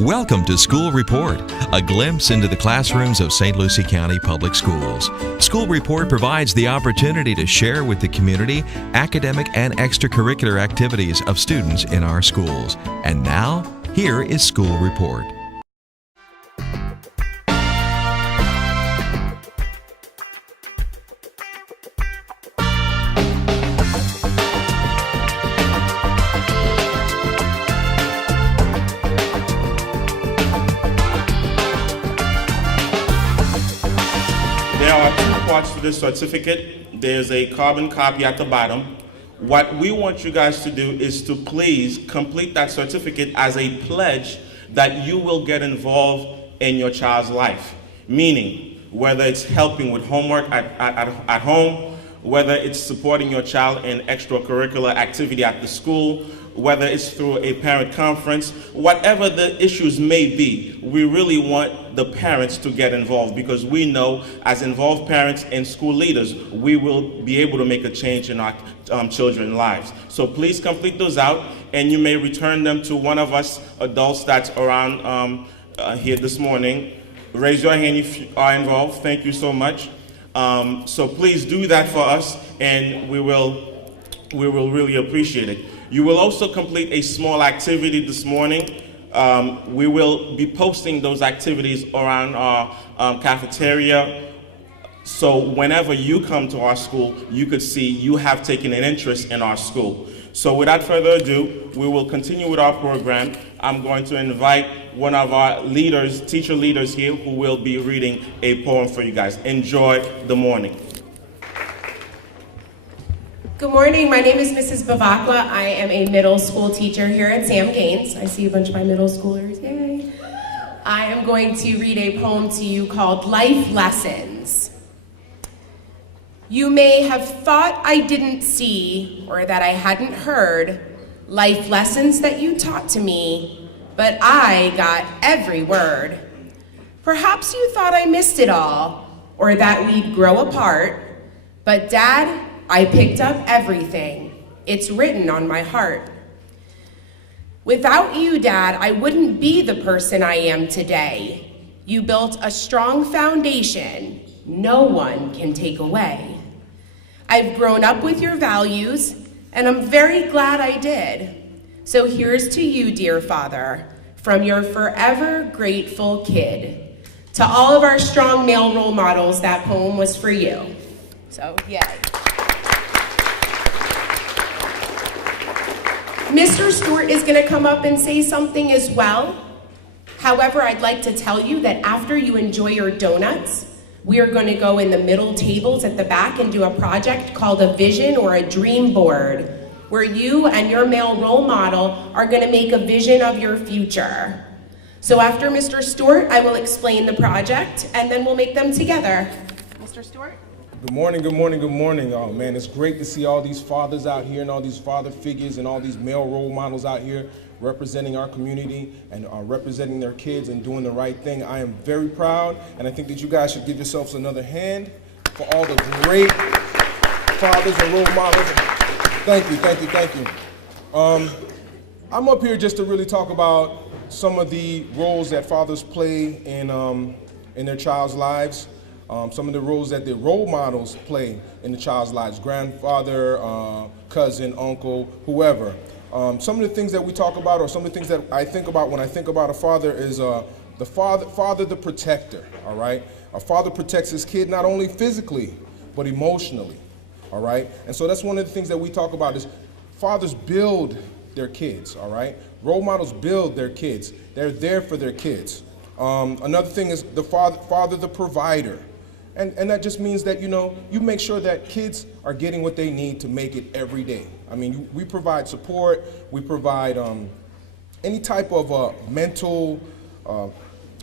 Welcome to School Report, a glimpse into the classrooms of St. Lucie County Public Schools. School Report provides the opportunity to share with the community academic and extracurricular activities of students in our schools. And now, here is School Report. There are two parts to this certificate. There's a carbon copy at the bottom. What we want you guys to do is to please complete that certificate as a pledge that you will get involved in your child's life. Meaning, whether it's helping with homework at home, whether it's supporting your child in extracurricular activity at the school, whether it's through a parent conference, whatever the issues may be, we really want the parents to get involved, because we know as involved parents and school leaders, we will be able to make a change in our children's lives. So please complete those out, and you may return them to one of us adults that's around here this morning. Raise your hand if you are involved. Thank you so much. So please do that for us, and we will really appreciate it. You will also complete a small activity this morning. We will be posting those activities around our cafeteria. So whenever you come to our school, you could see you have taken an interest in our school. So without further ado, we will continue with our program. I'm going to invite one of our leaders, teacher leaders here, who will be reading a poem for you guys. Enjoy the morning. Good morning, my name is Mrs. Bavakwa. I am a middle school teacher here at Sam Gaines. I see a bunch of my middle schoolers, yay. I am going to read a poem to you called Life Lessons. You may have thought I didn't see, or that I hadn't heard, life lessons that you taught to me, but I got every word. Perhaps you thought I missed it all, or that we'd grow apart, but Dad, I picked up everything. It's written on my heart. Without you, Dad, I wouldn't be the person I am today. You built a strong foundation no one can take away. I've grown up with your values, and I'm very glad I did. So here's to you, dear Father, from your forever grateful kid. To all of our strong male role models, that poem was for you. So, yay. Mr. Stewart is going to come up and say something as well. However, I'd like to tell you that after you enjoy your donuts, we are going to go in the middle tables at the back and do a project called a vision or a dream board, where you and your male role model are going to make a vision of your future. So after Mr. Stewart, I will explain the project, and then we'll make them together. Mr. Stewart? Good morning, good morning, good morning. Oh man, it's great to see all these fathers out here and all these father figures and all these male role models out here representing our community and representing their kids and doing the right thing. I am very proud, and I think that you guys should give yourselves another hand for all the great fathers and role models. Thank you, thank you, thank you. I'm up here just to really talk about some of the roles that fathers play in their child's lives. Some of the roles that the role models play in the child's lives, grandfather, cousin, uncle, whoever. Some of the things that we talk about, or some of the things that I think about when I think about a father, is the father the protector, all right? A father protects his kid not only physically, but emotionally, all right? And so that's one of the things that we talk about is fathers build their kids, all right? Role models build their kids. They're there for their kids. Another thing is the father the provider. And that just means that, you know, you make sure that kids are getting what they need to make it every day. I mean, we provide support, we provide any type of mental,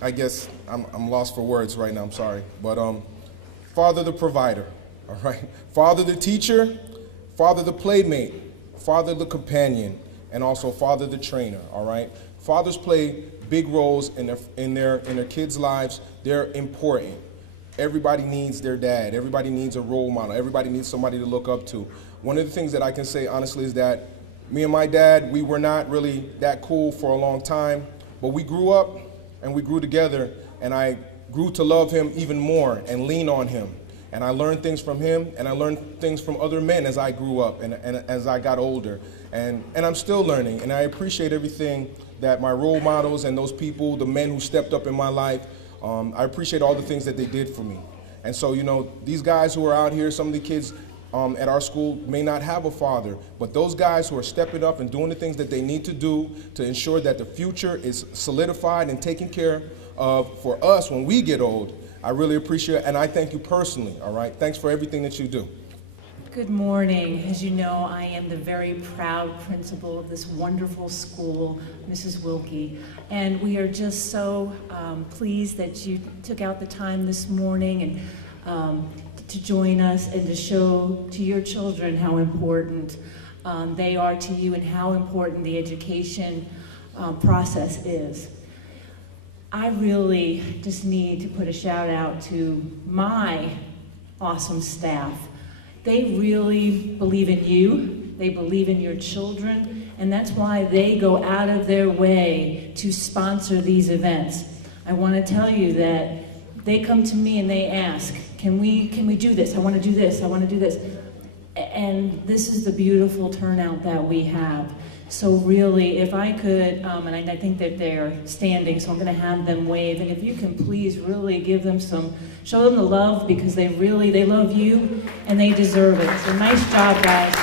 I guess, I'm lost for words right now, I'm sorry. But father the provider, all right? Father the teacher, father the playmate, father the companion, and also father the trainer, all right? Fathers play big roles in their kids' lives. They're important. Everybody needs their dad. Everybody needs a role model. Everybody needs somebody to look up to. One of the things that I can say honestly is that me and my dad, we were not really that cool for a long time, But we grew up and we grew together, and I grew to love him even more and lean on him. And I learned things from him, and I learned things from other men as I grew up and as I got older. And I'm still learning, and I appreciate everything that my role models and those people, the men who stepped up in my life, I appreciate all the things that they did for me. And so, you know, these guys who are out here, some of the kids at our school may not have a father, but those guys who are stepping up and doing the things that they need to do to ensure that the future is solidified and taken care of for us when we get old, I really appreciate it, and I thank you personally, all right? Thanks for everything that you do. Good morning. As you know, I am the very proud principal of this wonderful school, Mrs. Wilkie, and we are just so pleased that you took out the time this morning and to join us and to show to your children how important they are to you and how important the education process is. I really just need to put a shout out to my awesome staff. They really believe in you, they believe in your children, and that's why they go out of their way to sponsor these events. I want to tell you that they come to me and they ask, can we do this? I want to do this, I want to do this. And this is the beautiful turnout that we have. So really, if I could, and I think that they're standing, so I'm going to have them wave, and if you can please really give them show them the love, because they love you, and they deserve it. So nice job, guys.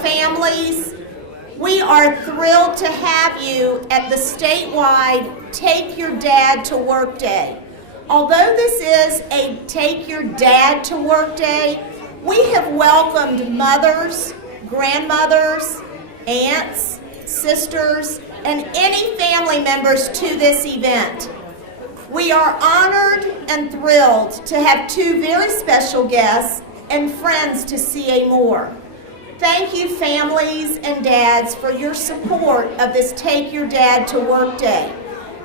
Families, we are thrilled to have you at the statewide Take Your Dad to Work Day. Although this is a Take Your Dad to Work Day, we have welcomed mothers, grandmothers, aunts, sisters, and any family members to this event. We are honored and thrilled to have two very special guests and friends to CA Moore. Thank you, families and dads, for your support of this Take Your Dad to Work Day.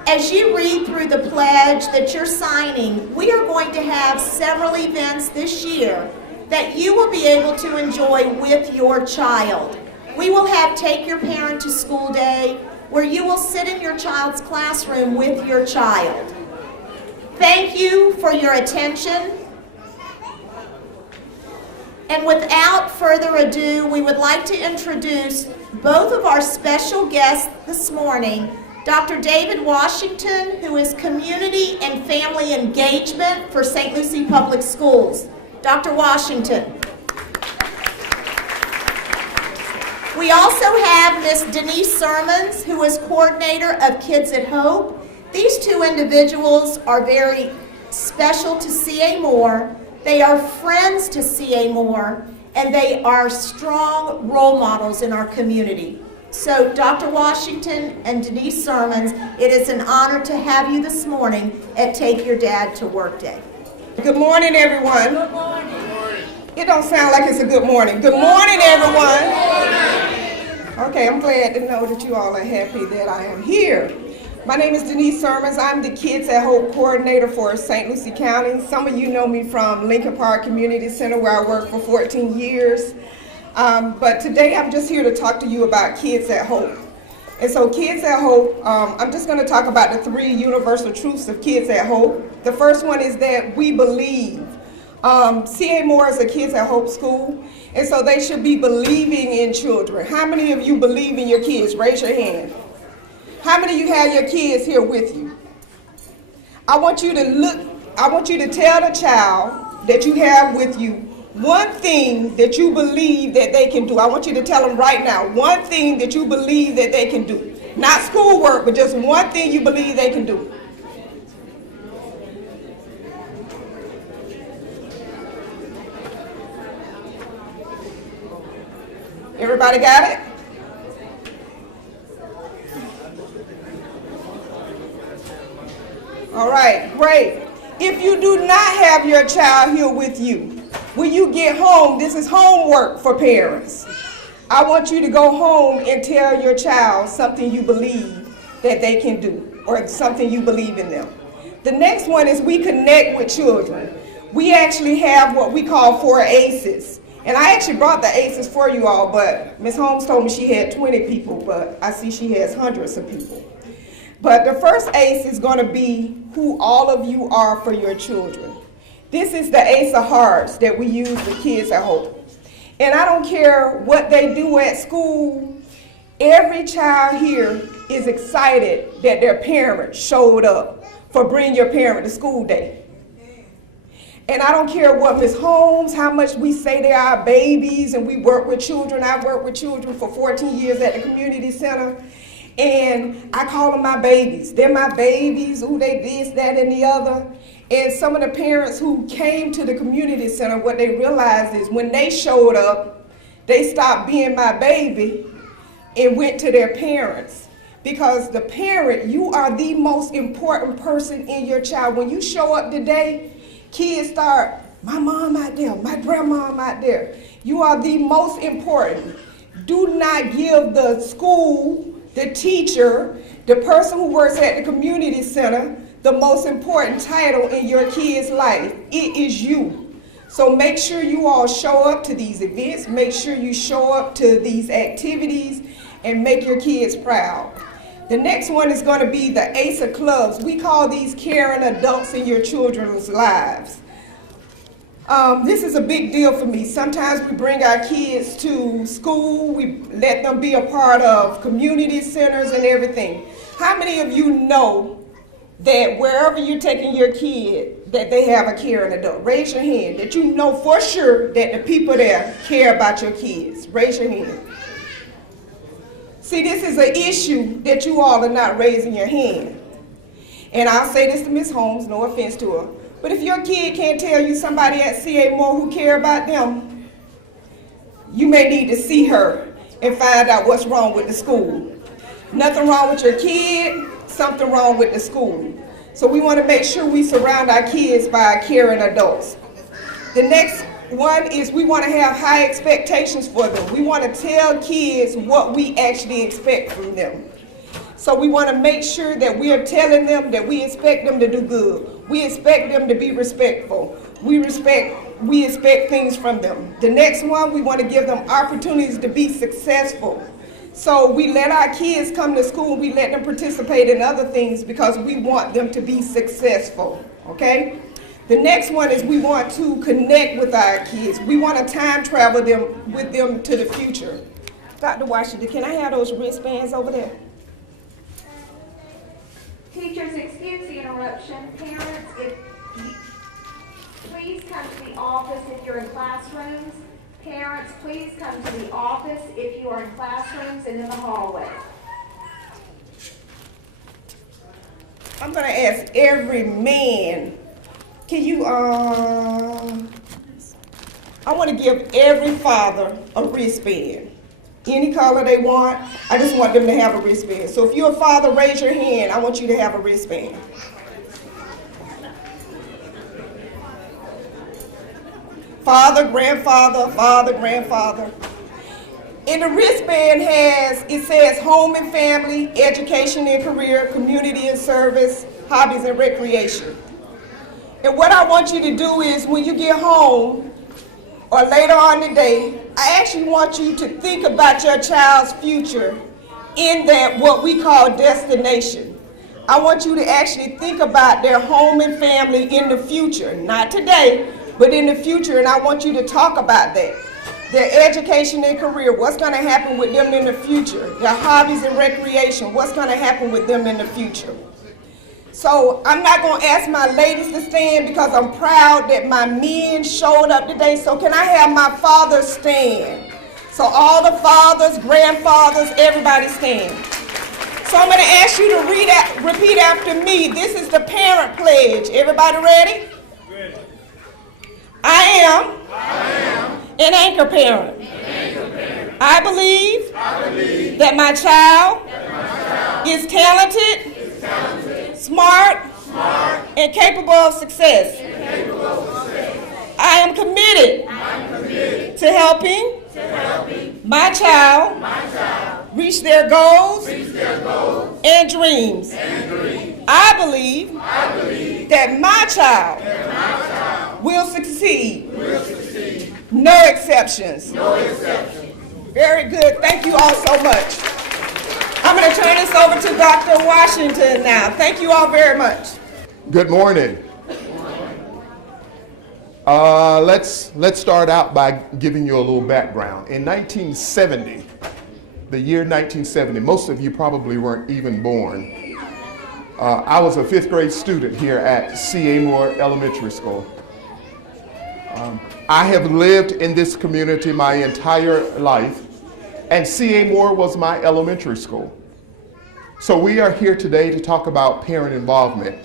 As you read through the pledge that you're signing, we are going to have several events this year that you will be able to enjoy with your child. We will have Take Your Parent to School Day, where you will sit in your child's classroom with your child. Thank you for your attention. And without further ado, we would like to introduce both of our special guests this morning, Dr. David Washington, who is Community and Family Engagement for St. Lucie Public Schools. Dr. Washington. We also have Ms. Denise Sermons, who is Coordinator of Kids at Hope. These two individuals are very special to C.A. Moore. They are friends to C.A. Moore, and they are strong role models in our community. So, Dr. Washington and Denise Sermons, it is an honor to have you this morning at Take Your Dad to Work Day. Good morning, everyone. Good morning. It don't sound like it's a good morning. Good morning, everyone. Okay, I'm glad to know that you all are happy that I am here. My name is Denise Sermons. I'm the Kids at Hope Coordinator for St. Lucie County. Some of you know me from Lincoln Park Community Center, where I worked for 14 years. But today I'm just here to talk to you about Kids at Hope. And so Kids at Hope, I'm just going to talk about the 3 universal truths of Kids at Hope. The first one is that we believe. C.A. Moore is a Kids at Hope school, and so they should be believing in children. How many of you believe in your kids? Raise your hand. How many of you have your kids here with you? I want you to tell the child that you have with you one thing that you believe that they can do. I want you to tell them right now, one thing that you believe that they can do. Not schoolwork, but just one thing you believe they can do. Everybody got it? All right, great. If you do not have your child here with you, when you get home, this is homework for parents. I want you to go home and tell your child something you believe that they can do, or something you believe in them. The next one is we connect with children. We actually have what we call 4 ACEs. And I actually brought the ACEs for you all, but Ms. Holmes told me she had 20 people, but I see she has hundreds of people. But the first ACE is going to be who all of you are for your children. This is the ACE of Hearts that we use with Kids at Hope. And I don't care what they do at school, every child here is excited that their parent showed up for Bring Your Parent to School Day. And I don't care what Ms. Holmes, how much we say they are babies and we work with children. I worked with children for 14 years at the community center. And I call them my babies. They're my babies. Ooh, they this, that, and the other. And some of the parents who came to the community center, what they realized is when they showed up, they stopped being my baby and went to their parents. Because the parent, you are the most important person in your child. When you show up today, kids start, my mom out there, my grandmom out there. You are the most important. Do not give the school, the teacher, the person who works at the community center, the most important title in your kid's life. It is you. So make sure you all show up to these events, make sure you show up to these activities, and make your kids proud. The next one is going to be the ACE of Clubs. We call these caring adults in your children's lives. This is a big deal for me. Sometimes we bring our kids to school, we let them be a part of community centers and everything. How many of you know that wherever you're taking your kid, that they have a caring adult? Raise your hand, that you know for sure that the people there care about your kids. Raise your hand. See, this is an issue that you all are not raising your hand. And I'll say this to Ms. Holmes, no offense to her, but if your kid can't tell you somebody at C.A. Moore who care about them, you may need to see her and find out what's wrong with the school. Nothing wrong with your kid, something wrong with the school. So we want to make sure we surround our kids by caring adults. The next One is we want to have high expectations for them. We want to tell kids what we actually expect from them. So we want to make sure that we are telling them that we expect them to do good. We expect them to be respectful. We expect things from them. The next one, we want to give them opportunities to be successful. So we let our kids come to school, we let them participate in other things because we want them to be successful, okay? The next one is we want to connect with our kids. We want to time travel with them to the future. Dr. Washington, can I have those wristbands over there? Teachers, excuse the interruption. Parents, please come to the office if you're in classrooms. Parents, please come to the office if you are in classrooms and in the hallway. I'm going to ask every man, can you, I want to give every father a wristband. Any color they want, I just want them to have a wristband. So if you're a father, raise your hand. I want you to have a wristband. Father, grandfather, father, grandfather. And the wristband it says home and family, education and career, community and service, hobbies and recreation. And what I want you to do is when you get home or later on today, I actually want you to think about your child's future in that what we call destination. I want you to actually think about their home and family in the future, not today, but in the future, and I want you to talk about that. Their education and career, what's going to happen with them in the future. Their hobbies and recreation, what's going to happen with them in the future. So I'm not going to ask my ladies to stand because I'm proud that my men showed up today. So can I have my fathers stand? So all the fathers, grandfathers, everybody stand. So I'm going to ask you to repeat after me. This is the parent pledge. Everybody ready? I am an anchor parent. I believe that my child is talented, smart, and capable of success. I am committed to helping my child reach their goals and dreams. I believe that my child will succeed. No exceptions. Very good. Thank you all so much. I'm going to turn this over to Dr. Washington now. Thank you all very much. Good morning. Let's start out by giving you a little background. In 1970, the year 1970, most of you probably weren't even born. I was a 5th grade student here at C.A. Moore Elementary School. I have lived in this community my entire life, and C.A. Moore was my elementary school. So we are here today to talk about parent involvement,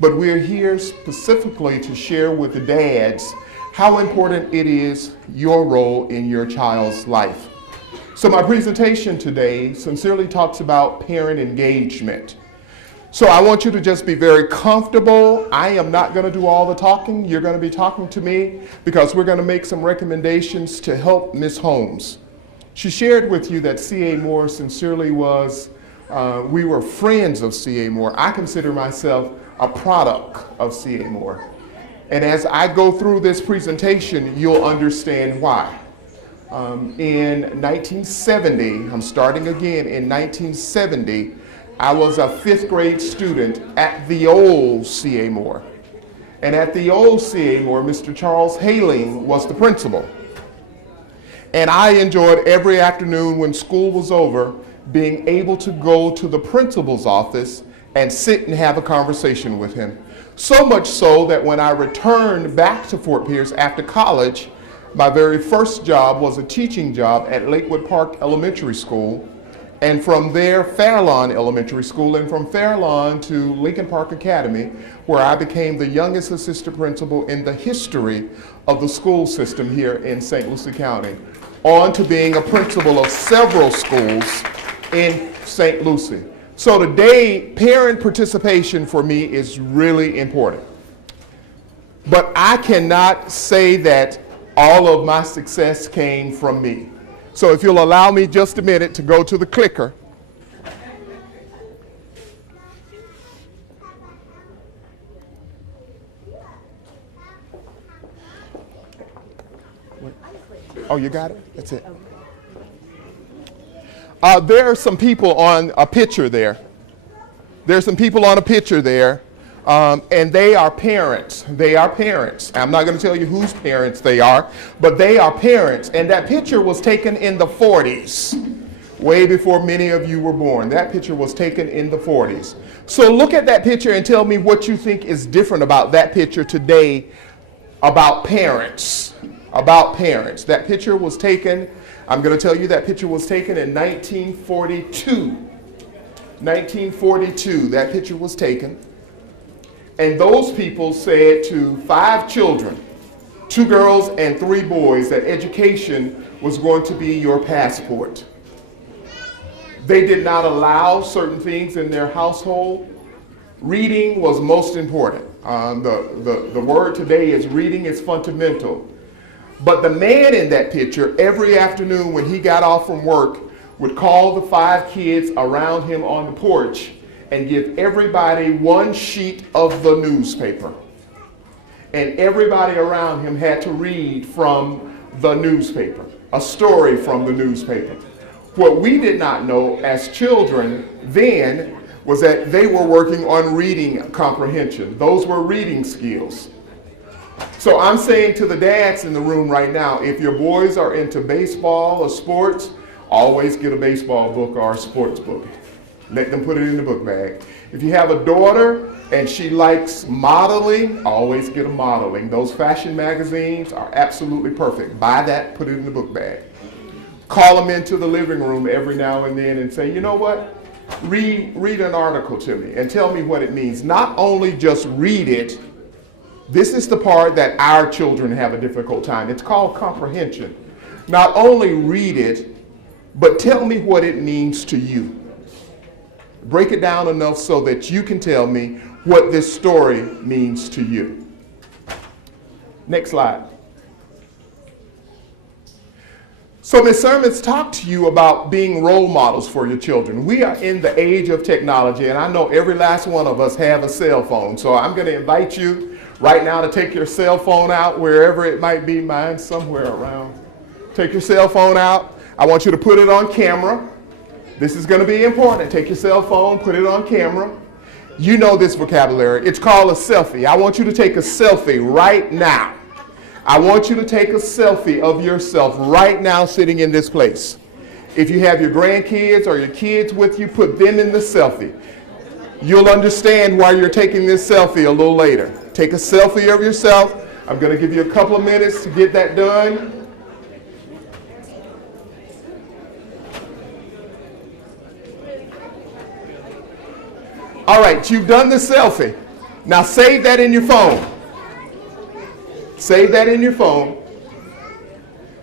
but we're here specifically to share with the dads how important it is, your role in your child's life. So my presentation today sincerely talks about parent engagement. So I want you to just be very comfortable. I am not going to do all the talking. You're going to be talking to me because we're going to make some recommendations to help Ms. Holmes. She shared with you that C.A. Moore sincerely was, we were friends of C.A. Moore. I consider myself a product of C.A. Moore. And as I go through this presentation, you'll understand why. In 1970, I'm starting again, in 1970, I was a 5th grade student at the old C.A. Moore. And at the old C.A. Moore, Mr. Charles Haling was the principal. And I enjoyed every afternoon when school was over being able to go to the principal's office and sit and have a conversation with him. So much so that when I returned back to Fort Pierce after college, my very first job was a teaching job at Lakewood Park Elementary School, and from there, Fairlawn Elementary School, and from Fairlawn to Lincoln Park Academy, where I became the youngest assistant principal in the history of the school system here in St. Lucie County, on to being a principal of several schools in St. Lucie. So today, parent participation for me is really important. But I cannot say that all of my success came from me. So if you'll allow me just a minute to go to the clicker. Oh, you got it? That's it. There are some people on a picture there. There's some people on a picture there, and they are parents. They are parents. I'm not going to tell you whose parents they are, but they are parents. And that picture was taken in the 40s, way before many of you were born. That picture was taken in the 40s. So look at that picture and tell me what you think is different about that picture today about parents. About parents. That picture was taken, I'm going to tell you that picture was taken in 1942. 1942, that picture was taken. And those people said to 5 children, 2 girls and 3 boys, that education was going to be your passport. They did not allow certain things in their household. Reading was most important. The word today is reading is fundamental. But the man in that picture, every afternoon when he got off from work, would call the 5 kids around him on the porch and give everybody 1 sheet of the newspaper. And everybody around him had to read from the newspaper, a story from the newspaper. What we did not know as children then was that they were working on reading comprehension. Those were reading skills. So I'm saying to the dads in the room right now, if your boys are into baseball or sports, always get a baseball book or a sports book. Let them put it in the book bag. If you have a daughter and she likes modeling, always get a modeling. Those fashion magazines are absolutely perfect. Buy that, put it in the book bag. Call them into the living room every now and then and say, you know what? Read an article to me and tell me what it means. Not only just read it. This is the part that our children have a difficult time. It's called comprehension. Not only read it, but tell me what it means to you. Break it down enough so that you can tell me what this story means to you. Next slide. So Ms. Sermons talked to you about being role models for your children. We are in the age of technology, and I know every last one of us have a cell phone. So I'm going to invite you right now to take your cell phone out, wherever it might be, mine somewhere around. Take your cell phone out. I want you to put it on camera. This is going to be important. Take your cell phone, put it on camera. You know this vocabulary. It's called a selfie. I want you to take a selfie right now. I want you to take a selfie of yourself right now sitting in this place. If you have your grandkids or your kids with you, put them in the selfie. You'll understand why you're taking this selfie a little later. Take a selfie of yourself. I'm going to give you a couple of minutes to get that done. All right, you've done the selfie. Now save that in your phone. Save that in your phone,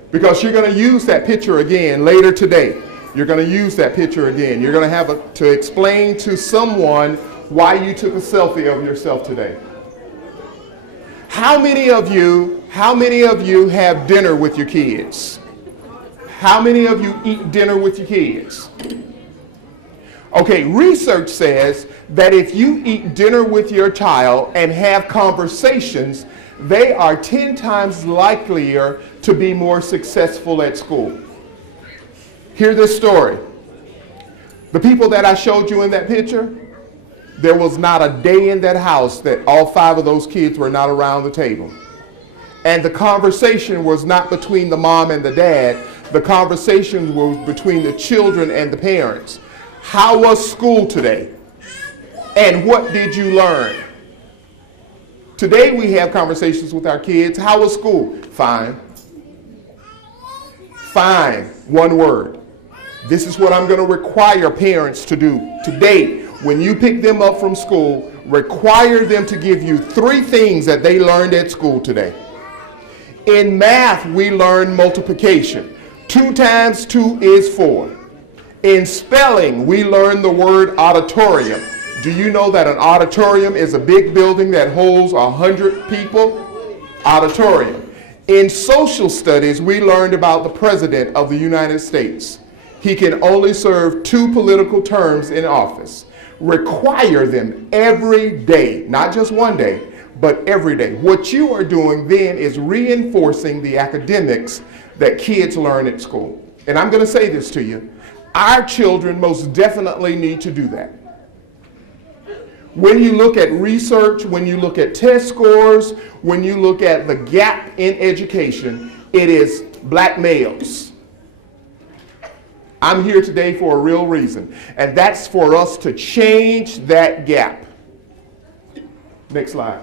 because you're going to use that picture again later today. You're going to use that picture again. You're going to have to explain to someone why you took a selfie of yourself today. How many of you have dinner with your kids? How many of you eat dinner with your kids? Okay, research says that if you eat dinner with your child and have conversations, they are 10 times likelier to be more successful at school. Hear this story. The people that I showed you in that picture, there was not a day in that house that all 5 of those kids were not around the table. And the conversation was not between the mom and the dad. The conversation was between the children and the parents. How was school today? And what did you learn? Today we have conversations with our kids. How was school? Fine. Fine. One word. This is what I'm going to require parents to do. Today, when you pick them up from school, require them to give you 3 things that they learned at school today. In math, we learn multiplication. 2 times 2 is 4. In spelling, we learn the word auditorium. Do you know that an auditorium is a big building that holds 100 people? Auditorium. In social studies, we learned about the President of the United States. He can only serve 2 political terms in office. Require them every day, not just one day, but every day. What you are doing then is reinforcing the academics that kids learn at school. And I'm going to say this to you. Our children most definitely need to do that. When you look at research, when you look at test scores, when you look at the gap in education, it is black males. I'm here today for a real reason, and that's for us to change that gap. Next slide.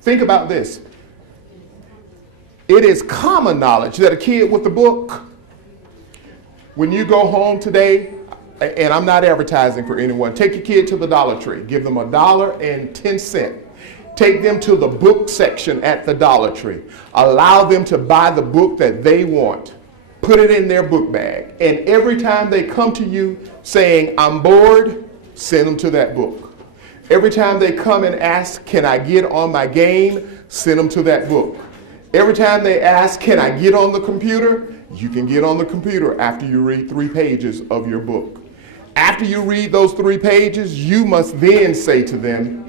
Think about this. It is common knowledge that a kid with a book, when you go home today, and I'm not advertising for anyone, take your kid to the Dollar Tree, give them $1.10. Take them to the book section at the Dollar Tree. Allow them to buy the book that they want. Put it in their book bag. And every time they come to you saying, I'm bored, send them to that book. Every time they come and ask, can I get on my game, send them to that book. Every time they ask, can I get on the computer, you can get on the computer after you read 3 pages of your book. After you read those 3 pages, you must then say to them,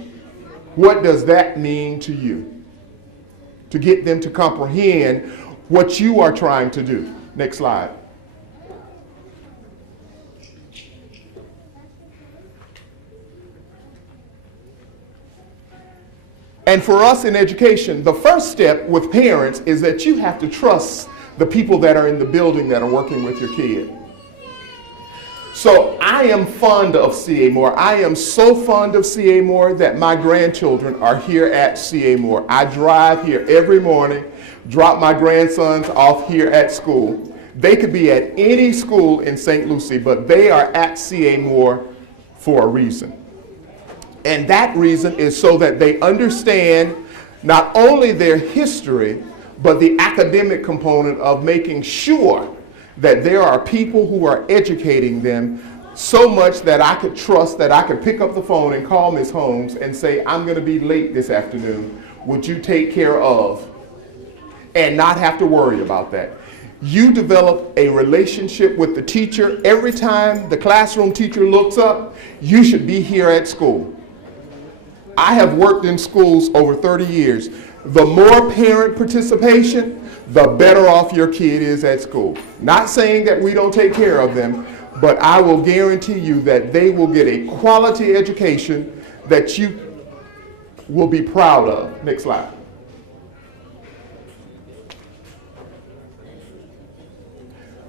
what does that mean to you? To get them to comprehend what you are trying to do. Next slide. And for us in education, the first step with parents is that you have to trust the people that are in the building that are working with your kid. So I am fond of C.A. Moore. I am so fond of C.A. Moore that my grandchildren are here at C.A. Moore. I drive here every morning, drop my grandsons off here at school. They could be at any school in St. Lucie, but they are at C.A. Moore for a reason. And that reason is so that they understand not only their history, but the academic component of making sure that there are people who are educating them so much that I could trust that I could pick up the phone and call Ms. Holmes and say, I'm going to be late this afternoon. Would you take care of? And not have to worry about that. You develop a relationship with the teacher. Every time the classroom teacher looks up, you should be here at school. I have worked in schools over 30 years. The more parent participation, the better off your kid is at school. Not saying that we don't take care of them, but I will guarantee you that they will get a quality education that you will be proud of. Next slide.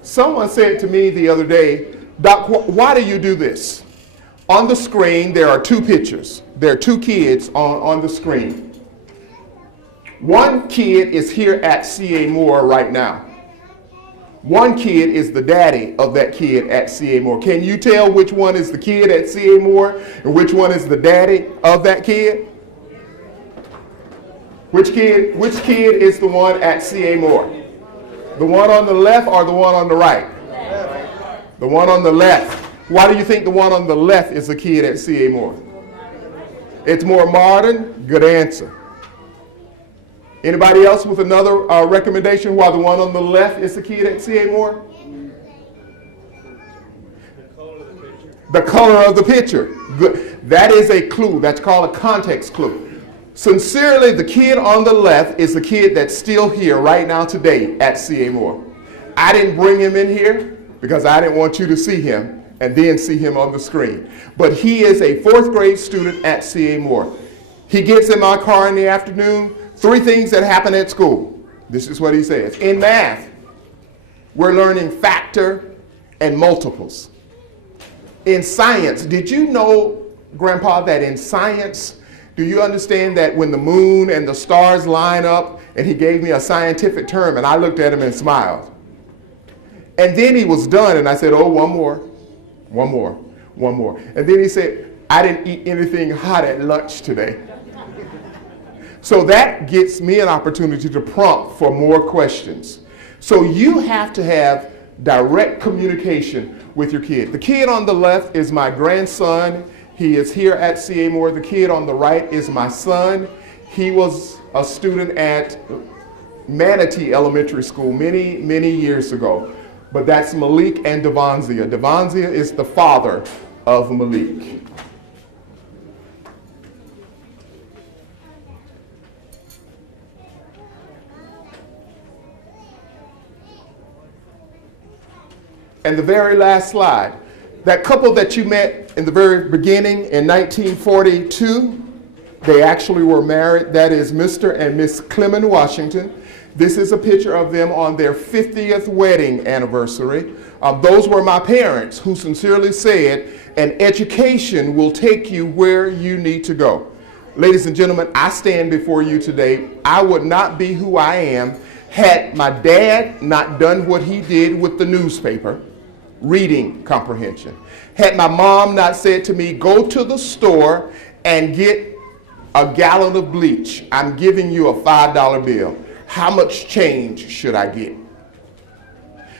Someone said to me the other day, Doc, why do you do this? On the screen, there are 2 pictures. There are 2 kids on the screen. One kid is here at C.A. Moore right now. One kid is the daddy of that kid at C.A. Moore. Can you tell which one is the kid at C.A. Moore and which one is the daddy of that kid? Which kid is the one at C.A. Moore? The one on the left or the one on the right? The one on the left. Why do you think the one on the left is the kid at C.A. Moore? It's more modern? Good answer. Anybody else with another recommendation why the one on the left is the kid at C.A. Moore? The color of the picture. Good. That is a clue. That's called a context clue. Sincerely, the kid on the left is the kid that's still here right now today at C.A. Moore. I didn't bring him in here because I didn't want you to see him and then see him on the screen. But he is a 4th grade student at C.A. Moore. He gets in my car in the afternoon. 3 things that happen at school. This is what he says. In math, we're learning factor and multiples. In science, did you know, Grandpa, that in science, do you understand that when the moon and the stars line up, and he gave me a scientific term, and I looked at him and smiled. And then he was done, and I said, oh, one more. And then he said, I didn't eat anything hot at lunch today. So that gets me an opportunity to prompt for more questions. So you have to have direct communication with your kid. The kid on the left is my grandson. He is here at C.A. Moore. The kid on the right is my son. He was a student at Manatee Elementary School many, many years ago. But that's Malik and Devonzia. Devonzia is the father of Malik. And the very last slide, that couple that you met in the very beginning in 1942, they actually were married. That is Mr. and Miss Clement Washington. This is a picture of them on their 50th wedding anniversary. Those were my parents who sincerely said, an education will take you where you need to go. Ladies and gentlemen, I stand before you today. I would not be who I am had my dad not done what he did with the newspaper, reading comprehension. Had my mom not said to me, go to the store and get a gallon of bleach. I'm giving you a $5 bill. How much change should I get?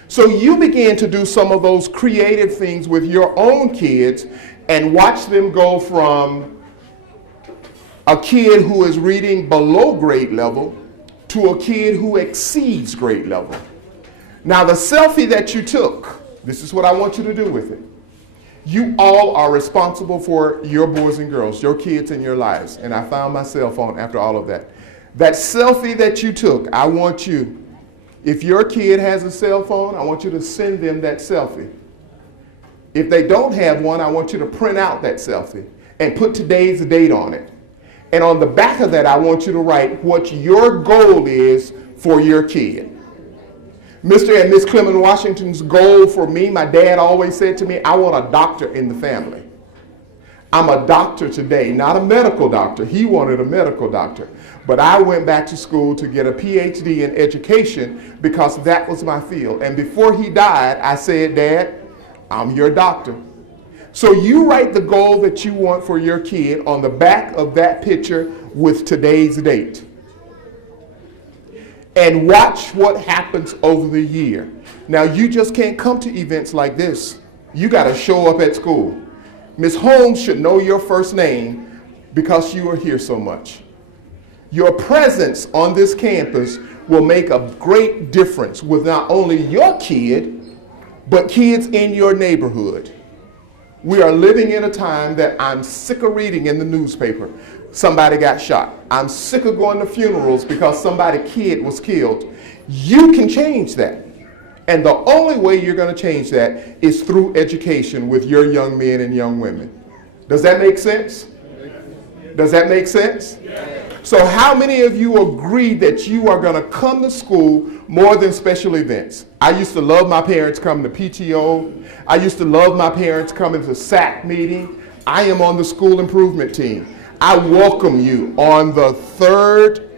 So you begin to do some of those creative things with your own kids and watch them go from a kid who is reading below grade level to a kid who exceeds grade level. Now the selfie that you took, this is what I want you to do with it. You all are responsible for your boys and girls, your kids and your lives. And I found my cell phone after all of that. That selfie that you took, I want you, if your kid has a cell phone, I want you to send them that selfie. If they don't have one, I want you to print out that selfie and put today's date on it. And on the back of that, I want you to write what your goal is for your kid. Mr. and Miss Clement Washington's goal for me, my dad always said to me, I want a doctor in the family. I'm a doctor today, not a medical doctor. He wanted a medical doctor. But I went back to school to get a PhD in education because that was my field. And before he died, I said, Dad, I'm your doctor. So you write the goal that you want for your kid on the back of that picture with today's date. And watch what happens over the year. Now, you just can't come to events like this. You got to show up at school. Ms. Holmes should know your first name because you are here so much. Your presence on this campus will make a great difference with not only your kid, but kids in your neighborhood. We are living in a time that I'm sick of reading in the newspaper. Somebody got shot. I'm sick of going to funerals because somebody's kid was killed. You can change that. And the only way you're going to change that is through education with your young men and young women. Does that make sense? Does that make sense? So how many of you agree that you are going to come to school more than special events? I used to love my parents coming to PTO. I used to love my parents coming to SAC meeting. I am on the school improvement team. I welcome you on the third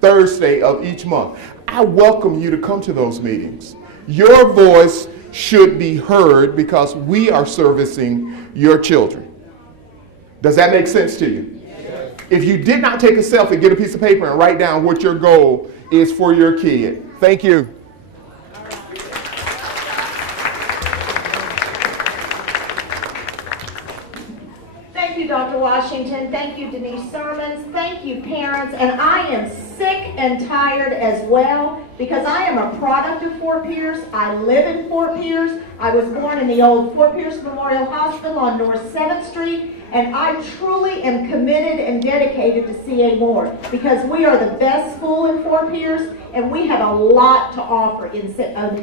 Thursday of each month. I welcome you to come to those meetings. Your voice should be heard because we are servicing your children. Does that make sense to you? Yes. If you did not take a selfie, get a piece of paper and write down what your goal is for your kid. Thank you. Thank you, Dr. Washington. Thank you, Denise Sermons. Thank you, parents. And I am sick and tired as well because I am a product of Fort Pierce. I live in Fort Pierce. I was born in the old Fort Pierce Memorial Hospital on North 7th Street. And I truly am committed and dedicated to C.A. Moore because we are the best school in Fort Pierce and we have a lot to offer in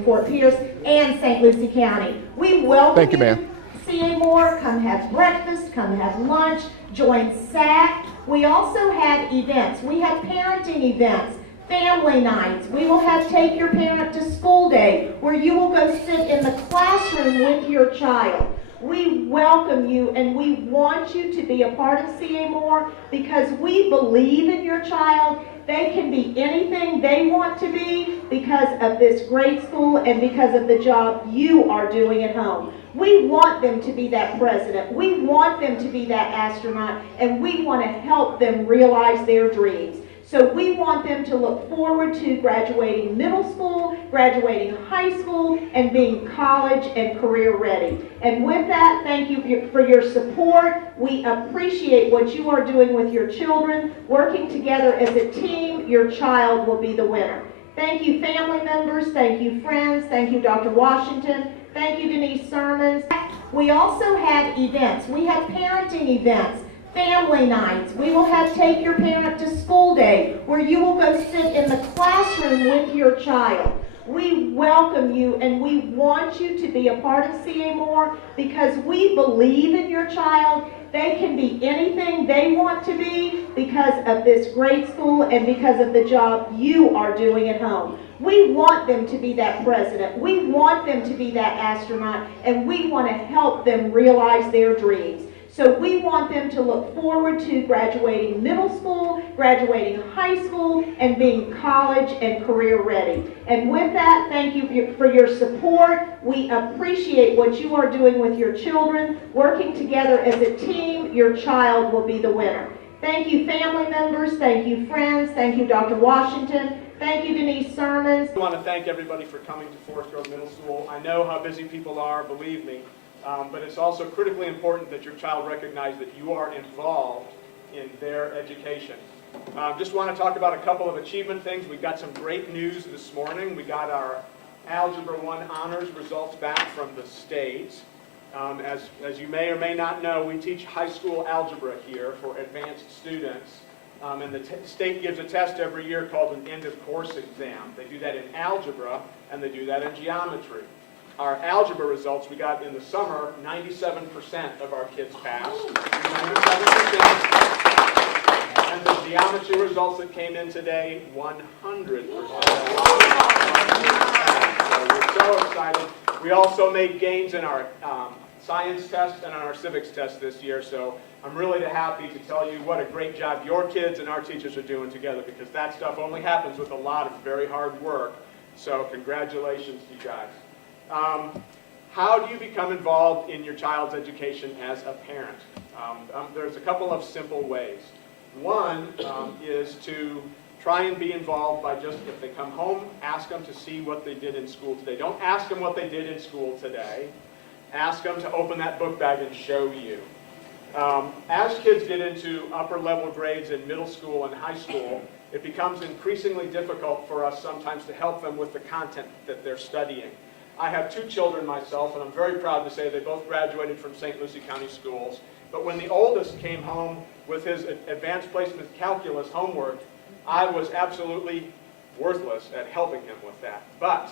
Fort Pierce and St. Lucie County. We welcome you. C.A. Moore, come have breakfast, come have lunch, join SAC. We also have events. We have parenting events, family nights. We will have Take Your Parent to School Day, where you will go sit in the classroom with your child. We welcome you and we want you to be a part of C.A. Moore because we believe in your child. They can be anything they want to be because of this great school and because of the job you are doing at home. We want them to be that president. We want them to be that astronaut, and we want to help them realize their dreams. So we want them to look forward to graduating middle school, graduating high school, and being college and career ready. And with that, thank you for your support. We appreciate what you are doing with your children. Working together as a team, your child will be the winner. Thank you, family members. Thank you, friends. Thank you, Dr. Washington. Thank you, Denise Sermons. We also have events. We have parenting events, family nights. We will have Take Your Parent to School Day, where you will go sit in the classroom with your child. We welcome you and we want you to be a part of CA Moore because we believe in your child. They can be anything they want to be because of this great school and because of the job you are doing at home. We want them to be that president. We want them to be that astronaut, and we want to help them realize their dreams. So we want them to look forward to graduating middle school, graduating high school, and being college and career ready. And with that, thank you for your support. We appreciate what you are doing with your children. Working together as a team, your child will be the winner. Thank you, family members. Thank you, friends. Thank you, Dr. Washington. Thank you, Denise Sermons. I want to thank everybody for coming to Forest Grove Middle School. I know how busy people are, believe me. But it's also critically important that your child recognize that you are involved in their education. Just want to talk about a couple of achievement things. We got some great news this morning. We got our Algebra 1 honors results back from the state. As you may or may not know, we teach high school algebra here for advanced students. And the state gives a test every year called an end-of-course exam. They do that in algebra, and they do that in geometry. Our algebra results we got in the summer, 97% of our kids passed. 97%. And the geometry results that came in today, 100%. So we're so excited. We also made gains in our science test and on our civics test this year. So I'm really happy to tell you what a great job your kids and our teachers are doing together, because that stuff only happens with a lot of very hard work. So congratulations to you guys. How do you become involved in your child's education as a parent? There's a couple of simple ways. One is to try and be involved by just, if they come home, ask them to see what they did in school today. Don't ask them what they did in school today. Ask them to open that book bag and show you. As kids get into upper level grades in middle school and high school, it becomes increasingly difficult for us sometimes to help them with the content that they're studying. I have 2 children myself, and I'm very proud to say they both graduated from St. Lucie County Schools. But when the oldest came home with his advanced placement calculus homework, I was absolutely worthless at helping him with that. But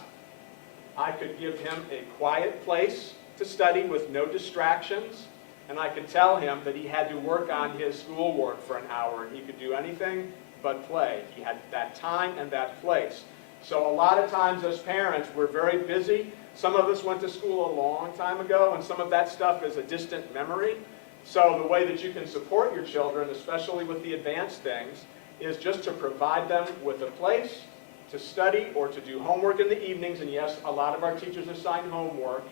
I could give him a quiet place to study with no distractions, and I could tell him that he had to work on his schoolwork for an hour, and he could do anything but play. He had that time and that place. So a lot of times as parents, we're very busy. Some of us went to school a long time ago, and some of that stuff is a distant memory. So the way that you can support your children, especially with the advanced things, is just to provide them with a place to study or to do homework in the evenings. And yes, a lot of our teachers assign homework.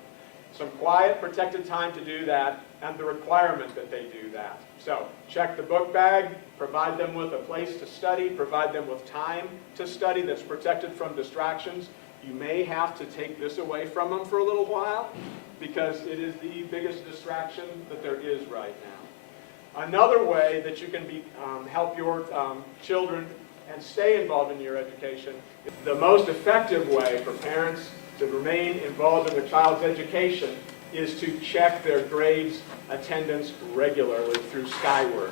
Some quiet, protected time to do that, and the requirement that they do that. So check the book bag, provide them with a place to study, provide them with time to study that's protected from distractions. You may have to take this away from them for a little while, because it is the biggest distraction that there is right now. Another way that you can help your children and stay involved in your education, the most effective way for parents to remain involved in their child's education is to check their grades attendance regularly through Skyward.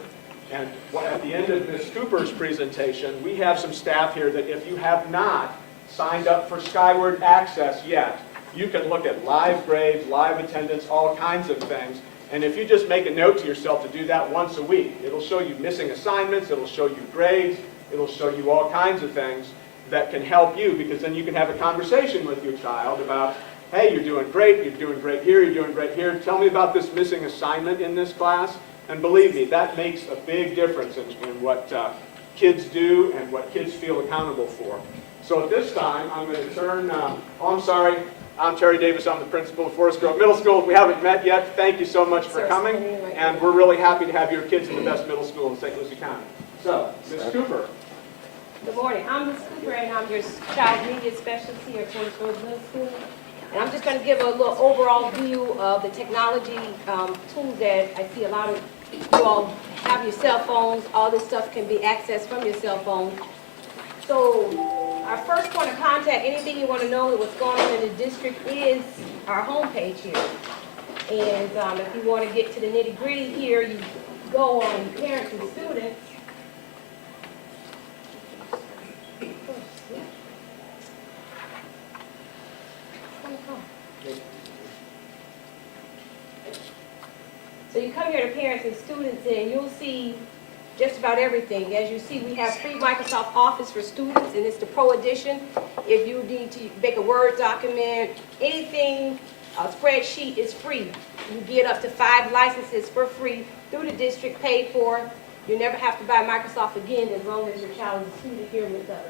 And at the end of Ms. Cooper's presentation, we have some staff here that if you have not signed up for Skyward Access yet, you can look at live grades, live attendance, all kinds of things. And if you just make a note to yourself to do that once a week, it'll show you missing assignments, it'll show you grades, it'll show you all kinds of things that can help you, because then you can have a conversation with your child about, hey, you're doing great here, you're doing great here. Tell me about this missing assignment in this class. And believe me, that makes a big difference in what kids do and what kids feel accountable for. So at this time, I'm going to turn, I'm Terry Davis, I'm the principal of Forest Grove Middle School. If we haven't met yet, thank you so much for coming. And we're really happy to have your kids in the best middle school in St. Lucie County. So, Ms. Cooper. Good morning. I'm Ms. Cooper, and I'm your child media specialist here at Forest Grove Middle School. And I'm just going to give a little overall view of the technology tools that I see a lot of You all have your cell phones. All this stuff can be accessed from your cell phone. So our first point of contact, anything you want to know what's going on in the district, is our homepage here. And if you want to get to the nitty-gritty here, you go on parents and students. So you come here to parents and students and you'll see just about everything. As you see, we have free Microsoft Office for students, and it's the Pro Edition. If you need to make a Word document, anything, a spreadsheet is free. You get up to 5 licenses for free through the district, paid for. You never have to buy Microsoft again as long as your child is a student here with us.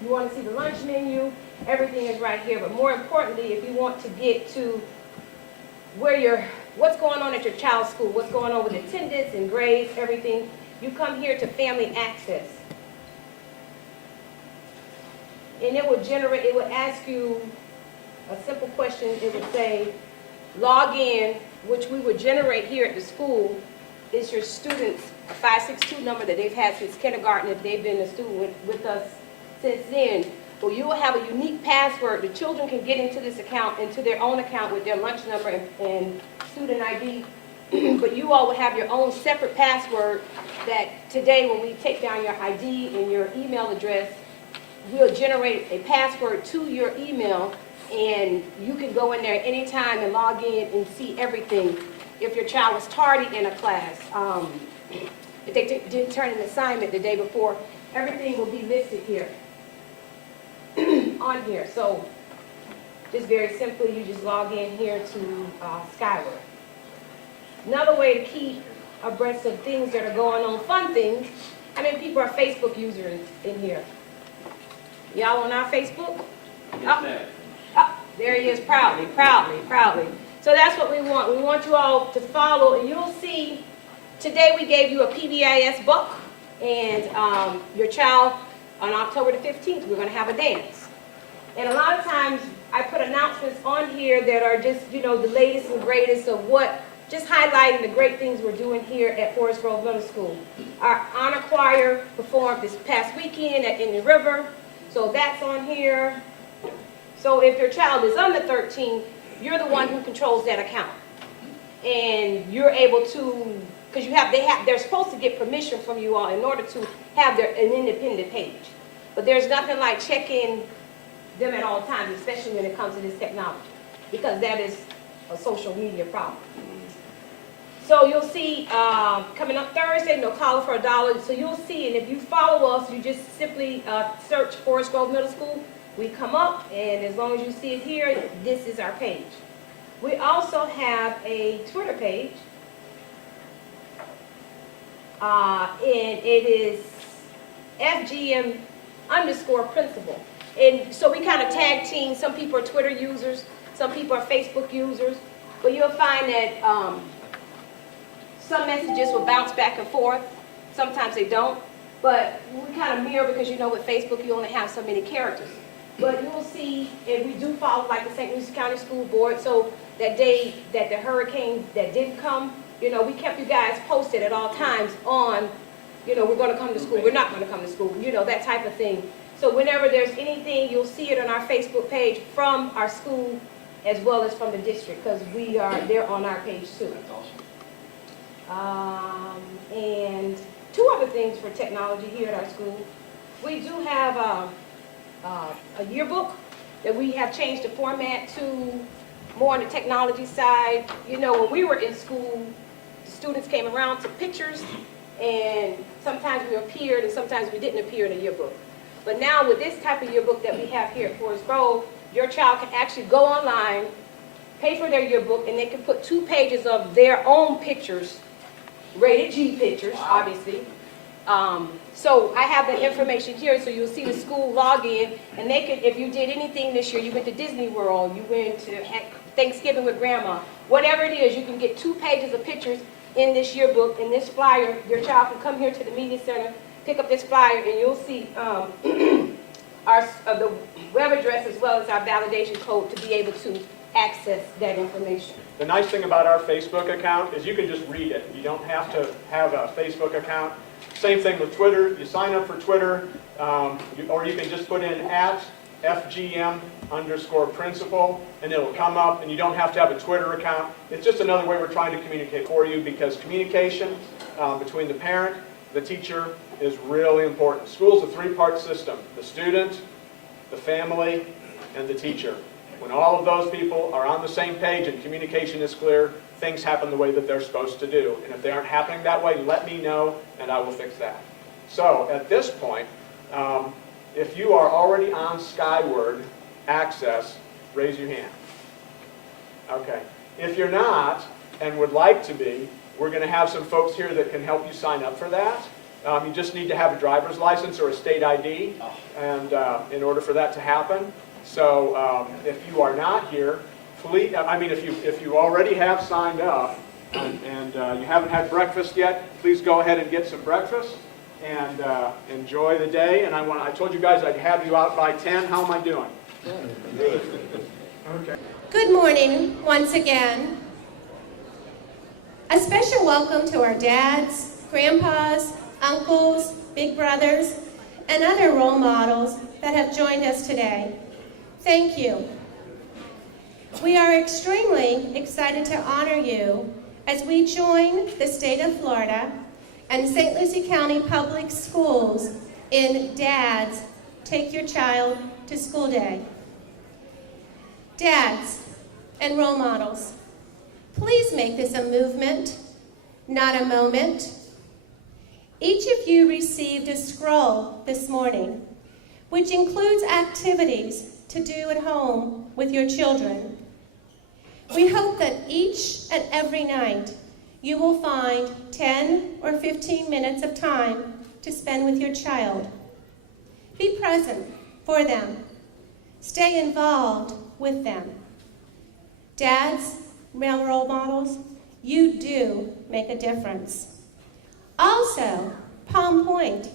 You want to see the lunch menu, everything is right here. But more importantly, if you want to get to what's going on at your child's school, what's going on with attendance and grades, everything, you come here to Family Access. And it would ask you a simple question. It would say, log in, which we would generate here at the school, is your student's 562 number that they've had since kindergarten, if they've been a student with us since then. Well, you will have a unique password. The children can get into this account, into their own account with their lunch number and student ID, but you all will have your own separate password that today when we take down your ID and your email address, we'll generate a password to your email, and you can go in there anytime and log in and see everything. If your child was tardy in a class, if they didn't turn an assignment the day before, everything will be listed here. On here. So just very simply, you just log in here to Skyward. Another way to keep abreast of things that are going on, fun things. How many people are Facebook users in here? Y'all on our Facebook? Oh, there he is, proudly. So that's what we want. We want you all to follow, and you'll see, today we gave you a PBIS book, and your child, on October the 15th, we're going to have a dance. And a lot of times, I put announcements on here that are just, the latest and greatest of just highlighting the great things we're doing here at Forest Grove Middle School. Our honor choir performed this past weekend at Indian River, so that's on here. So if your child is under 13, you're the one who controls that account. And you're able to, because they're supposed to get permission from you all in order to have an independent page. But there's nothing like checking them at all times, especially when it comes to this technology, because that is a social media problem. So you'll see coming up Thursday, no collar for $1. So you'll see, and if you follow us, you just simply search Forest Grove Middle School. We come up, and as long as you see it here, this is our page. We also have a Twitter page. And it is FGM_principal. And so we kind of tag team. Some people are Twitter users, some people are Facebook users, but you'll find that some messages will bounce back and forth. Sometimes they don't, but we kind of mirror, because with Facebook you only have so many characters. But you'll see, and we do follow like the St. Lucie County School Board, so that day that the hurricane that didn't come, we kept you guys posted at all times on, we're going to come to school, we're not going to come to school, that type of thing. So whenever there's anything, you'll see it on our Facebook page from our school as well as from the district, because they're on our page too. That's awesome. And 2 other things for technology here at our school. We do have a yearbook that we have changed the format to more on the technology side. When we were in school, the students came around, took pictures, and sometimes we appeared and sometimes we didn't appear in the yearbook. But now with this type of yearbook that we have here at Forest Grove, your child can actually go online, pay for their yearbook, and they can put 2 pages of their own pictures, rated G pictures, obviously. So I have that information here, so you'll see the school login, and they can, if you did anything this year, you went to Disney World, you went to Thanksgiving with Grandma, whatever it is, you can get 2 pages of pictures in this yearbook, in this flyer. Your child can come here to the media center, pick up this flyer, and you'll see the web address as well as our validation code to be able to access that information. The nice thing about our Facebook account is you can just read it. You don't have to have a Facebook account. Same thing with Twitter. You sign up for Twitter, or you can just put in @FGM_principal, and it'll come up, and you don't have to have a Twitter account. It's just another way we're trying to communicate for you, because communication between the parent, the teacher, is really important. School's a three-part system: the student, the family, and the teacher. When all of those people are on the same page and communication is clear, things happen the way that they're supposed to do. And if they aren't happening that way, let me know, and I will fix that. So at this point, if you are already on Skyward Access, raise your hand. Okay. If you're not and would like to be, we're going to have some folks here that can help you sign up for that. You just need to have a driver's license or a state ID, and in order for that to happen. So if you are not here, please, if you already have signed up and you haven't had breakfast yet, please go ahead and get some breakfast and enjoy the day. And I told you guys I'd have you out by 10. How am I doing? Good. Okay. Good morning once again. A special welcome to our dads, grandpas, uncles, big brothers, and other role models that have joined us today. Thank you. We are extremely excited to honor you as we join the state of Florida and St. Lucie County Public Schools in Dads Take Your Child to School Day. Dads and role models, please make this a movement, not a moment. Each of you received a scroll this morning, which includes activities to do at home with your children. We hope that each and every night you will find 10 or 15 minutes of time to spend with your child. Be present for them. Stay involved with them. Dads, male role models, you do make a difference. Also, Palm Point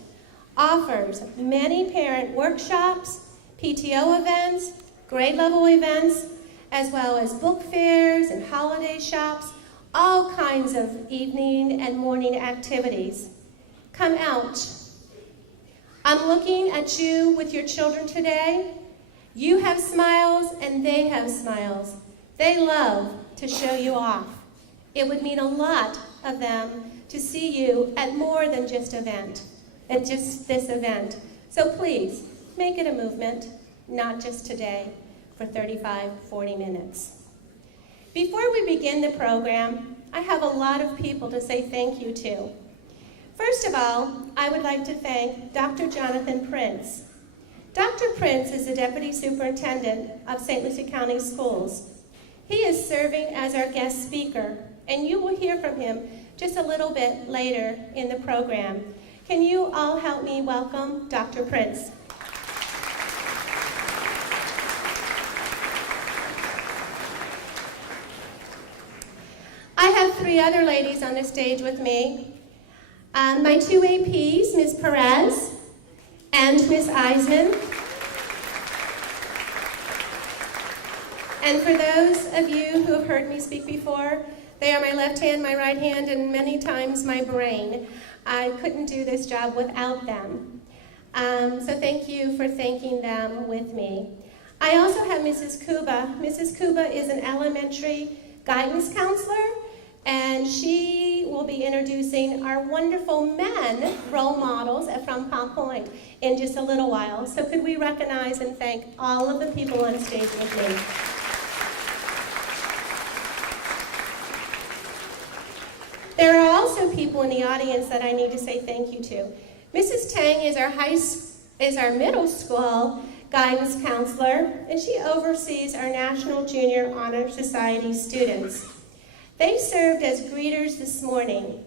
offers many parent workshops, PTO events, grade level events, as well as book fairs and holiday shops, all kinds of evening and morning activities. Come out. I'm looking at you with your children today. You have smiles and they have smiles. They love to show you off. It would mean a lot of them to see you at more than just this event. So please, make it a movement, not just today, for 35, 40 minutes. Before we begin the program, I have a lot of people to say thank you to. First of all, I would like to thank Dr. Jonathan Prince. Dr. Prince is the Deputy Superintendent of St. Lucie County Schools. He is serving as our guest speaker, and you will hear from him just a little bit later in the program. Can you all help me welcome Dr. Prince? I have three other ladies on the stage with me. My two APs, Ms. Perez and Ms. Eisman. And for those of you who have heard me speak before, they are my left hand, my right hand, and many times my brain. I couldn't do this job without them. So thank you for thanking them with me. I also have Mrs. Kuba. Mrs. Kuba is an elementary guidance counselor, and she will be introducing our wonderful men role models from Palm Point in just a little while. So could we recognize and thank all of the people on stage with me? There are also people in the audience that I need to say thank you to. Mrs. Tang is our middle school guidance counselor, and she oversees our National Junior Honor Society students. They served as greeters this morning.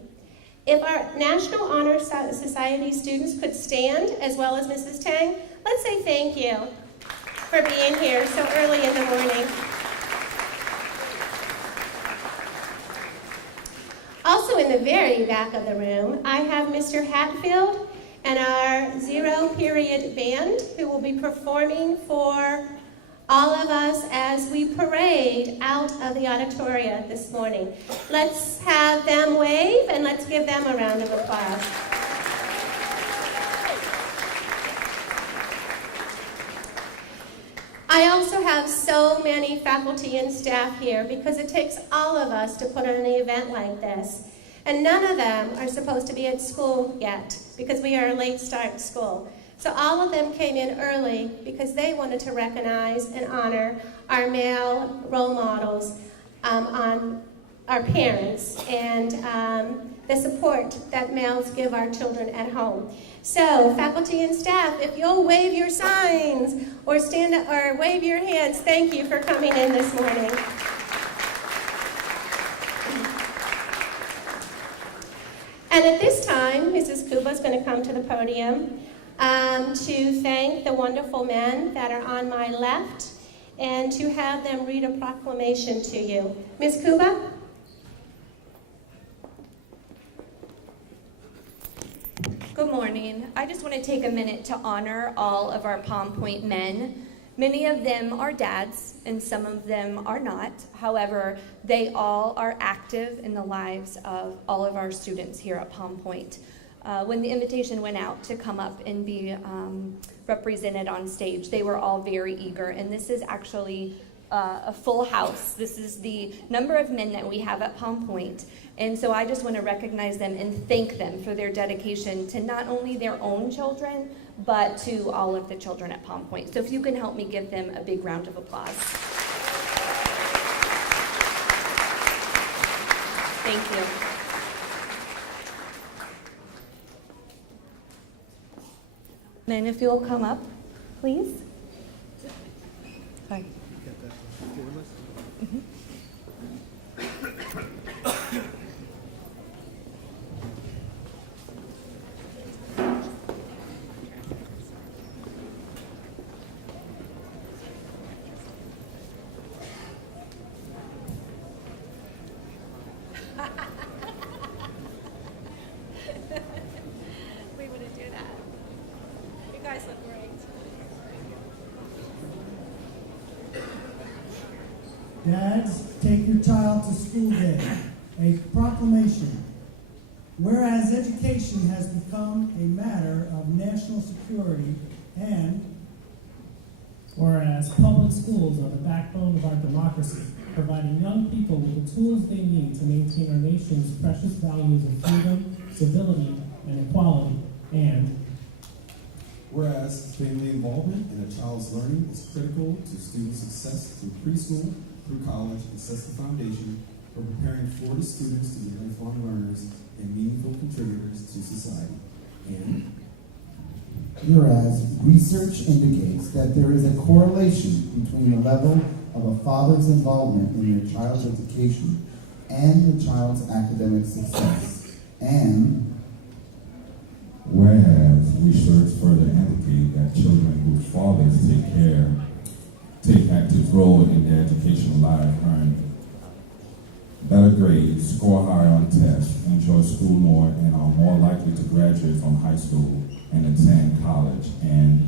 If our National Honor Society students could stand, as well as Mrs. Tang, let's say thank you for being here so early in the morning. Also in the very back of the room, I have Mr. Hatfield and our Zero Period Band, who will be performing for all of us as we parade out of the auditorium this morning. Let's have them wave and let's give them a round of applause. I also have so many faculty and staff here because it takes all of us to put on an event like this. And none of them are supposed to be at school yet because we are a late start school. So all of them came in early because they wanted to recognize and honor our male role models, on our parents, and the support that males give our children at home. So, faculty and staff, if you'll wave your signs or stand up or wave your hands, thank you for coming in this morning. And at this time, Mrs. Kuba is going to come to the podium to thank the wonderful men that are on my left and to have them read a proclamation to you. Ms. Kuba? Good morning. I just want to take a minute to honor all of our Palm Point men. Many of them are dads and some of them are not. However, they all are active in the lives of all of our students here at Palm Point. When the invitation went out to come up and be represented on stage, they were all very eager, and this is actually a full house. This is the number of men that we have at Palm Point, and so I just want to recognize them and thank them for their dedication to not only their own children, but to all of the children at Palm Point. So if you can help me give them a big round of applause. Thank you. Men, if you'll come up, please. Hi. We wouldn't do that. You guys look great. Dads, take your child to school day. A proclamation. Whereas education has become a matter of national security, and whereas public schools are the backbone of our democracy, providing young people with the tools they need to maintain our nation's precious values of freedom, civility, and equality, and whereas family involvement in a child's learning is critical to student success through preschool, through college, and sets the foundation for preparing Florida students to be lifelong learners and meaningful contributors to society. And whereas research indicates that there is a correlation between the level of a father's involvement in their child's education and the child's academic success. And whereas research further indicates that children whose fathers take active role in their educational life earn better grades, score higher on tests, enjoy school more, and are more likely to graduate from high school and attend college. And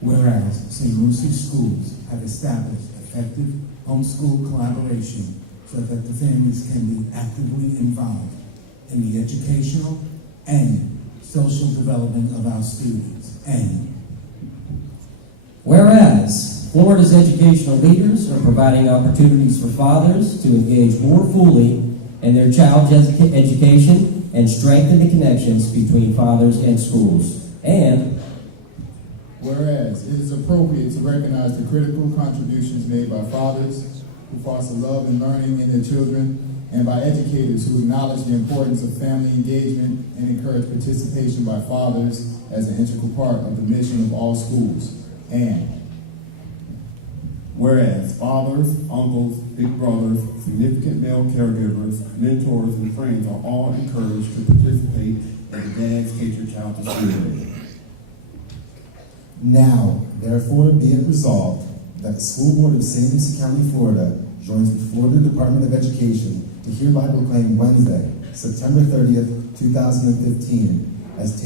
whereas St. Lucie Schools have established effective homeschool collaboration so that the families can be actively involved in the educational and social development of our students. And whereas Florida's educational leaders are providing opportunities for fathers to engage more fully in their child's education and strengthen the connections between fathers and schools. And whereas it is appropriate to recognize the critical contributions made by fathers who foster love and learning in their children, and by educators who acknowledge the importance of family engagement and encourage participation by fathers as an integral part of the mission of all schools. And whereas fathers, uncles, big brothers, significant male caregivers, mentors, and friends are all encouraged to participate in the Dad's Take Your Child to School Day. now, therefore, be it resolved that the School Board of St. Lucie County, Florida joins the Florida Department of Education to hereby proclaim Wednesday, September 30th, 2015 as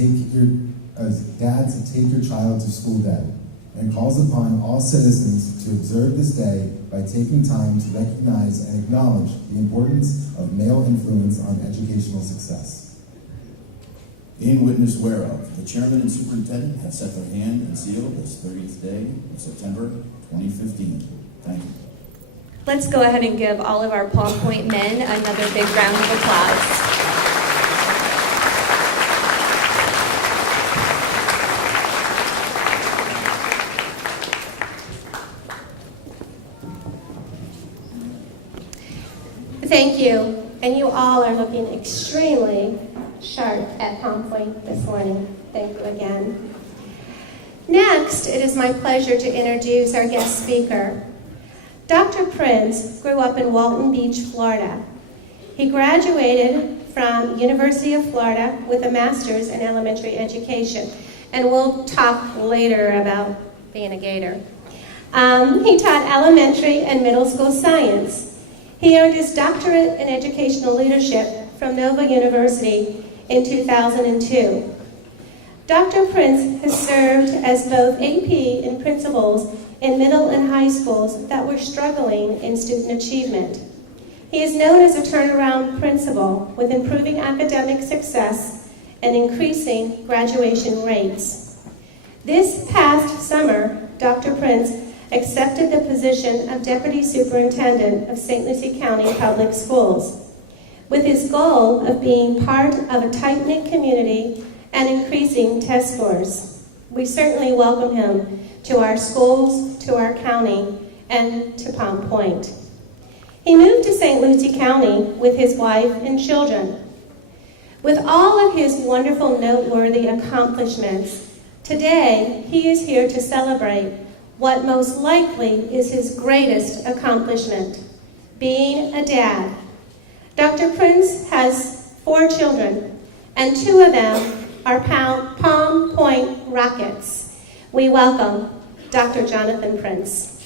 Dads Take Your Child to School Day. and calls upon all citizens to observe this day by taking time to recognize and acknowledge the importance of male influence on educational success. In witness whereof, the chairman and superintendent have set their hand and sealed this 30th day of September 2015. Thank you. Let's go ahead and give all of our Palm Point men another big round of applause. Thank you. And you all are looking extremely sharp at Palm Point this morning. Thank you again. Next, it is my pleasure to introduce our guest speaker. Dr. Prince grew up in Walton Beach, Florida. He graduated from University of Florida with a master's in elementary education. And we'll talk later about being a Gator. He taught elementary and middle school science. He earned his doctorate in educational leadership from Nova University in 2002. Dr. Prince has served as both AP and principals in middle and high schools that were struggling in student achievement. He is known as a turnaround principal with improving academic success and increasing graduation rates. This past summer, Dr. Prince accepted the position of Deputy Superintendent of St. Lucie County Public Schools, with his goal of being part of a tight-knit community and increasing test scores. We certainly welcome him to our schools, to our county, and to Palm Point. He moved to St. Lucie County with his wife and children. With all of his wonderful, noteworthy accomplishments, today he is here to celebrate what most likely is his greatest accomplishment, being a dad. Dr. Prince has 4 children, and 2 of them are Palm Point Rockets. We welcome Dr. Jonathan Prince.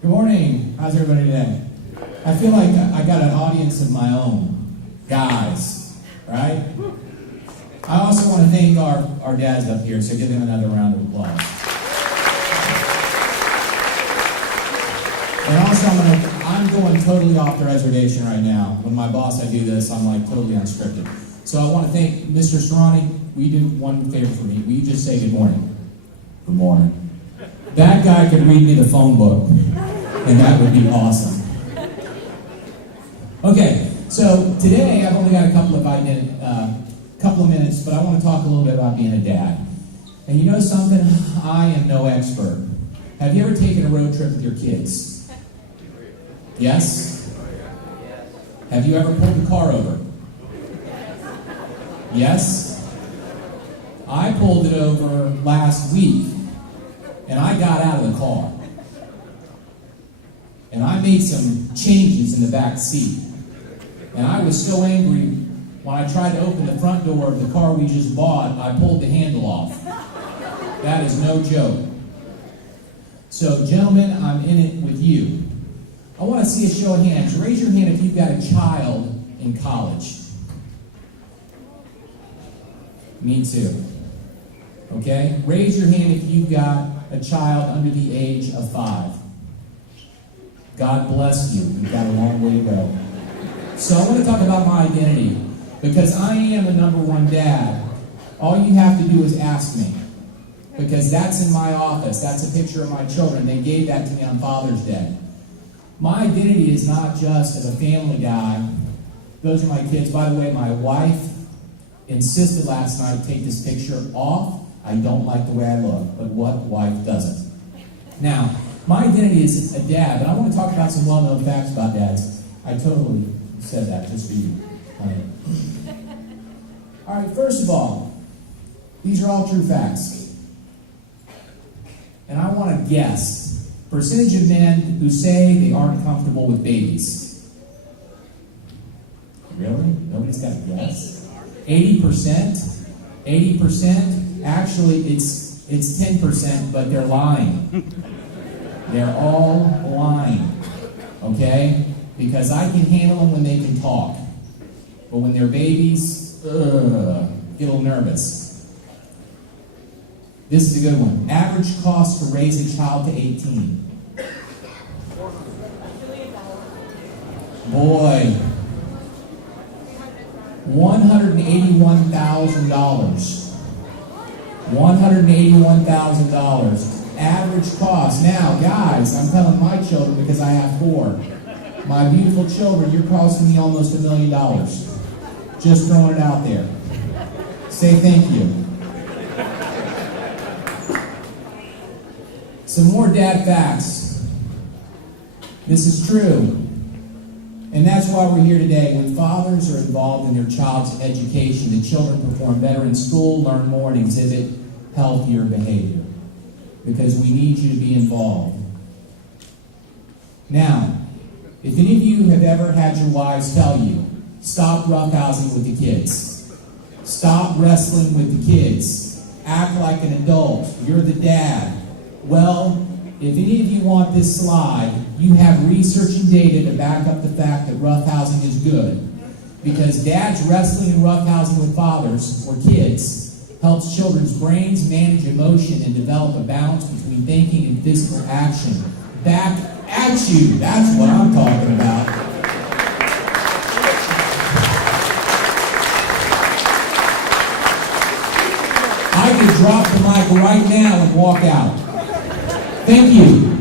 Good morning. How's everybody today? I feel like I got an audience of my own. Guys, right? I also want to thank our dads up here, so give them another round of applause. And also, I'm going totally off the reservation right now. When my boss, I do this, I'm like totally unscripted. So I want to thank Mr. Serrani. Will you do one favor for me? Will you just say good morning? Good morning. That guy could read me the phone book, and that would be awesome. Okay, so today I've only got a couple of minutes, but I want to talk a little bit about being a dad. And you know something? I am no expert. Have you ever taken a road trip with your kids? Yes? Have you ever pulled the car over? Yes? I pulled it over last week, and I got out of the car. And I made some changes in the back seat. And I was so angry when I tried to open the front door of the car we just bought, I pulled the handle off. That is no joke. So, gentlemen, I'm in it with you. I want to see a show of hands. Raise your hand if you've got a child in college. Me too. Okay? Raise your hand if you've got a child under the age of 5. God bless you. You've got a long way to go. So I want to talk about my identity. Because I am the #1 dad, all you have to do is ask me. Because that's in my office. That's a picture of my children. They gave that to me on Father's Day. My identity is not just as a family guy. Those are my kids. By the way, my wife insisted last night take this picture off. I don't like the way I look, but what wife doesn't? Now, my identity is a dad, but I want to talk about some well-known facts about dads. I totally said that just for you. All right, first of all, these are all true facts. And I want to guess percentage of men who say they aren't comfortable with babies. Really? Nobody's got a guess? 80%? 80%? Actually, it's 10%, but they're lying. They're all lying. Okay? because I can handle them when they can talk. But when they're babies, get a little nervous. This is a good one. Average cost to raise a child to 18. Boy, $181,000. $181,000. Average cost. Now, guys, I'm telling my children because I have 4. My beautiful children, you're costing me almost $1 million. Just throwing it out there. Say thank you. Some more dad facts. This is true. And that's why we're here today. When fathers are involved in their child's education, the children perform better in school, learn more, and exhibit healthier behavior. Because we need you to be involved. Now, if any of you have ever had your wives tell you, stop roughhousing with the kids. Stop wrestling with the kids. Act like an adult. You're the dad. Well, if any of you want this slide, you have research and data to back up the fact that roughhousing is good. Because dads wrestling and roughhousing with fathers or kids helps children's brains manage emotion and develop a balance between thinking and physical action. Back at you. That's what I'm talking about. I could drop the mic right now and walk out. Thank you.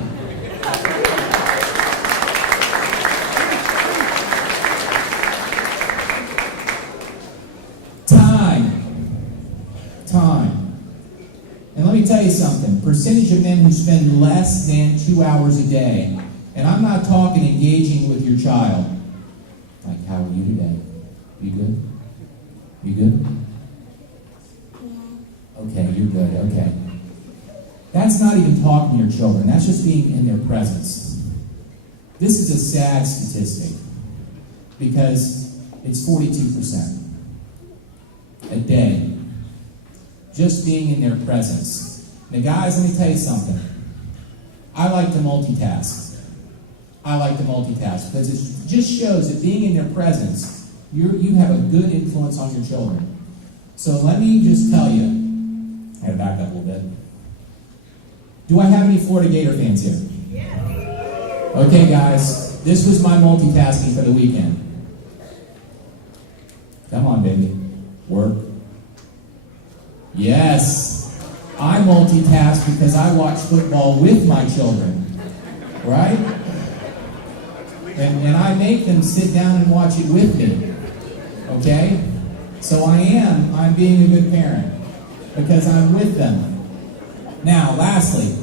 Time. And let me tell you something. Percentage of men who spend less than 2 hours a day. And I'm not talking engaging with your child. Like, how are you today? You good? You good? Okay, you're good. Okay. That's not even talking to your children. That's just being in their presence. This is a sad statistic because it's 42% a day. Just being in their presence. Now, guys, let me tell you something. I like to multitask. Because it just shows that being in their presence, you have a good influence on your children. So let me just tell you. I gotta back up a little bit. Do I have any Florida Gator fans here? Okay, guys. This was my multitasking for the weekend. Come on, baby. Work. Yes, I multitask because I watch football with my children, right? And I make them sit down and watch it with me, okay? So I'm being a good parent because I'm with them. Now, lastly,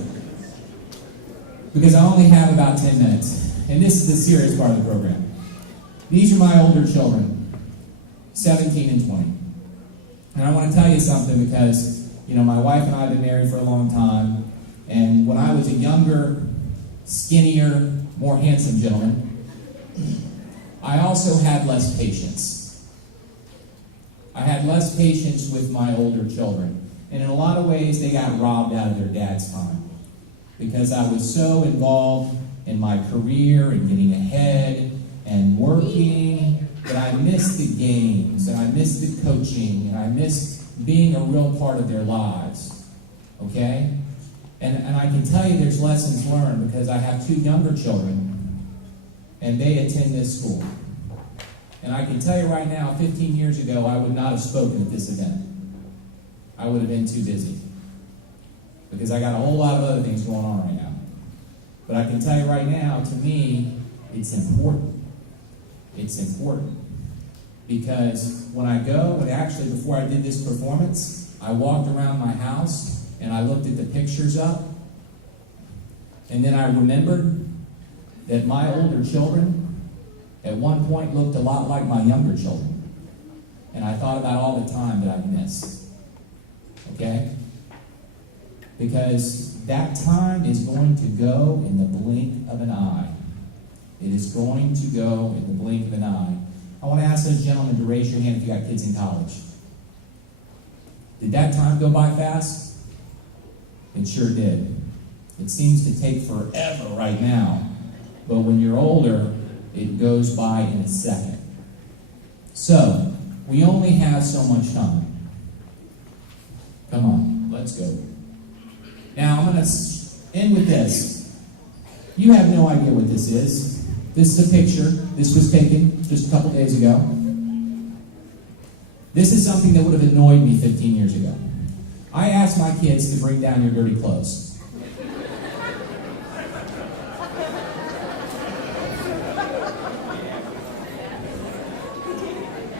because I only have about 10 minutes, and this is the serious part of the program. These are my older children, 17 and 20. And I want to tell you something because, my wife and I have been married for a long time. And when I was a younger, skinnier, more handsome gentleman, I also had less patience. I had less patience with my older children. And in a lot of ways, they got robbed out of their dad's time. Because I was so involved in my career and getting ahead and working that I missed the games, and I missed the coaching, and I missed being a real part of their lives, okay? And I can tell you there's lessons learned because I have 2 younger children, and they attend this school. And I can tell you right now, 15 years ago, I would not have spoken at this event. I would have been too busy because I got a whole lot of other things going on right now. But I can tell you right now, to me, it's important. It's important. Because when I go, and actually before I did this performance, I walked around my house and I looked at the pictures up. And then I remembered that my older children at one point looked a lot like my younger children. And I thought about all the time that I've missed. Okay? Because that time is going to go in the blink of an eye. It is going to go in the blink of an eye. I want to ask those gentlemen to raise your hand if you got kids in college. Did that time go by fast? It sure did. It seems to take forever right now. But when you're older, It goes by in a second. So, we only have so much time. Come on, let's go. Now, I'm going to end with this. You have no idea what this is. This is a picture. This was taken just a couple days ago. This is something that would have annoyed me 15 years ago. I asked my kids to bring down your dirty clothes.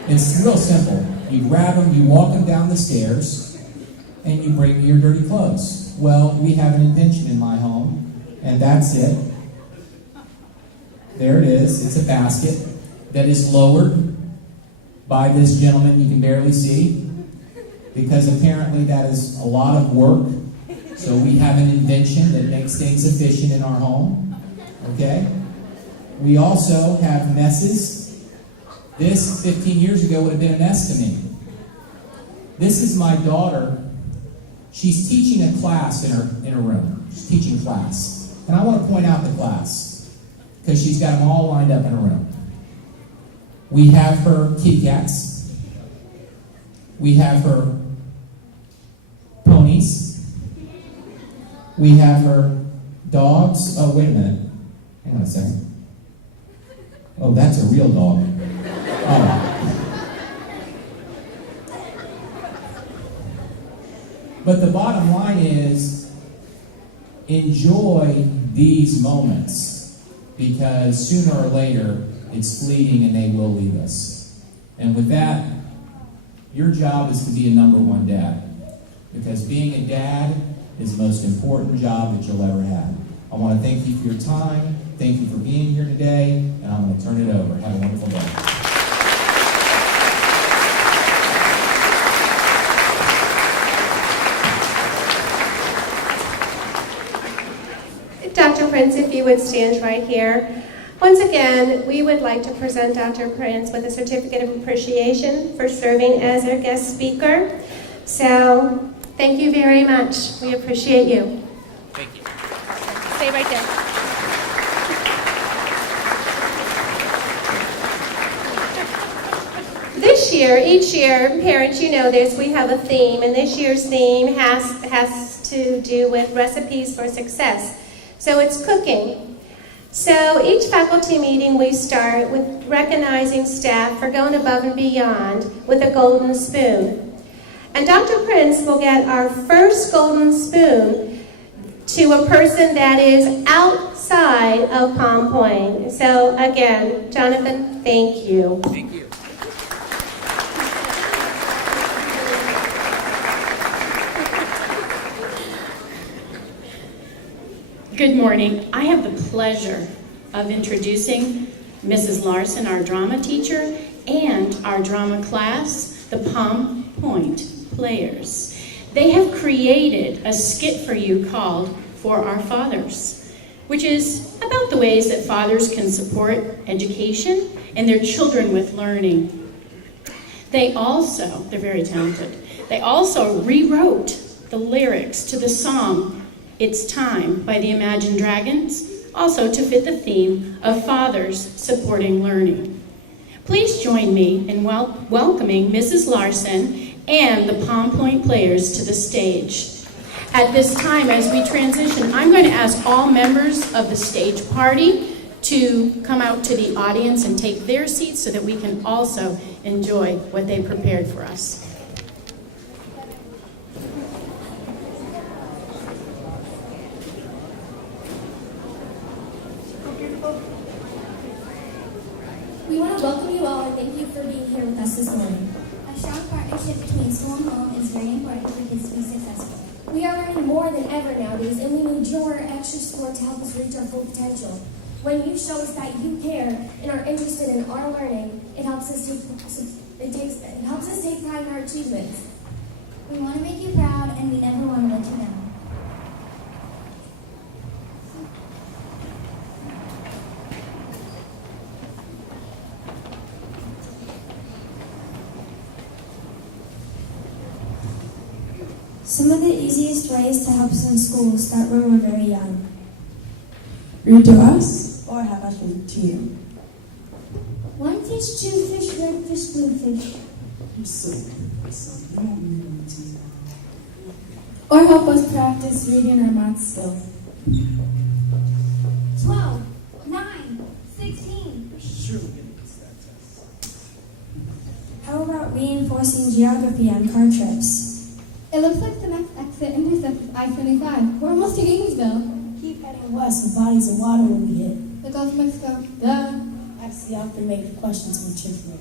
It's real simple. You grab them, you walk them down the stairs, and you bring your dirty clothes. Well, we have an invention in my home, and that's it. There it is. It's a basket that is lowered by this gentleman you can barely see, because apparently that is a lot of work. So we have an invention that makes things efficient in our home. Okay? We also have messes. This, 15 years ago, would have been a mess to me. This is my daughter. She's teaching a class in her room. She's teaching class. And I want to point out the class, because she's got them all lined up in her room. We have her kitty cats. We have her ponies. We have her dogs. Oh, wait a minute. Hang on a second. Oh, that's a real dog. Oh. But the bottom line is, enjoy these moments, because sooner or later it's fleeting and they will leave us. And with that, your job is to be a number one dad, because being a dad is the most important job that you'll ever have. I want to thank you for your time. Thank you for being here today, and I'm going to turn it over. Have a wonderful day. Dr. Prince, if you would stand right here. Once again, we would like to present Dr. Prince with a certificate of appreciation for serving as our guest speaker. So, thank you very much. We appreciate you. Thank you. Stay right there. This year, each year, parents, you know this, we have a theme, and this year's theme has to do with recipes for success. So it's cooking. So each faculty meeting we start with recognizing staff for going above and beyond with a golden spoon. And Dr. Prince will get our first golden spoon to a person that is outside of Palm Point. So again, Jonathan, thank you. Thank you. Good morning. I have the pleasure of introducing Mrs. Larson, our drama teacher, and our drama class, the Palm Point Players. They have created a skit for you called For Our Fathers, which is about the ways that fathers can support education and their children with learning. They're very talented. They also rewrote the lyrics to the song It's Time by the Imagine Dragons, also to fit the theme of fathers supporting learning. Please join me in welcoming Mrs. Larson and the Palm Point Players to the stage. At this time, as we transition, I'm going to ask all members of the stage party to come out to the audience and take their seats so that we can also enjoy what they prepared for us. We want to welcome you all and thank you for being here with us this morning. A strong partnership between school and home is very important for kids to be successful. We are learning more than ever nowadays, and we need your extra support to help us reach our full potential. When you show us that you care and are interested in our learning, it helps us take pride in our achievements. We want to make you proud, and we never want to let you down. Some of the easiest ways to help us in school start when we're very young. Read to us, or have us read to you. 1 fish, 2 fish, red fish, blue fish. You're so good, son. You don't need me to. Or help us practice reading our math skills. 12, 9, 16. You're surely going to pass that test. How about reinforcing geography on car trips? It looks like the next exit intersects I-75. We're almost to Gainesville. Keep heading west, the bodies of water will be hit. The Gulf of Mexico. Duh. That's the author make the questions more trickier.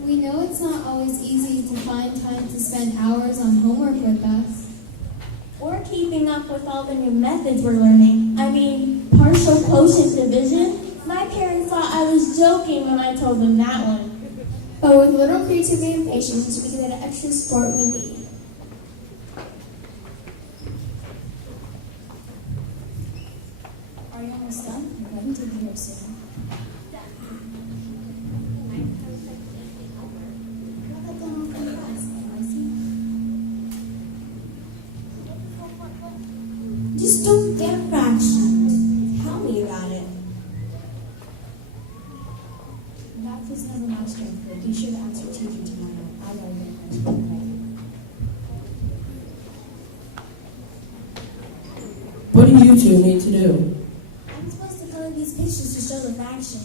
We know it's not always easy to find time to spend hours on homework with us. Or keeping up with all the new methods we're learning. I mean, partial quotient division. My parents thought I was joking when I told them that one. But with little creativity and patience, we can get an extra support we need. Are you almost done? You're ready to be here soon. Just don't get a fraction. Tell me about it. Math is never my strength, but be sure to ask your teacher tomorrow. I gotta get What do you two need to do? I'm supposed to color these pictures to show the fraction.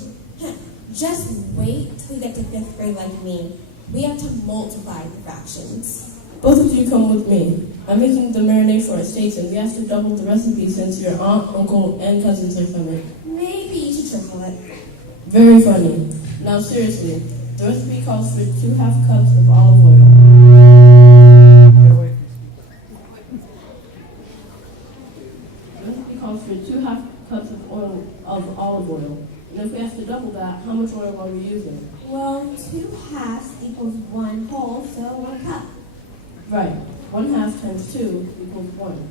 Just wait till we get to 5th grade like me. We have to multiply the fractions. Both of you come with me. I'm making the marinade for our steaks, and we have to double the recipe since your aunt, uncle, and cousins are coming. Maybe you should triple it. Very funny. Now seriously, the recipe calls for 2½ cups of olive oil. The recipe calls for 2½ cups of olive oil. And if we have to double that, how much oil are we using? Well, 2 halves equals 1 whole, so 1 cup. Right. 1/2 times 2 equals 1.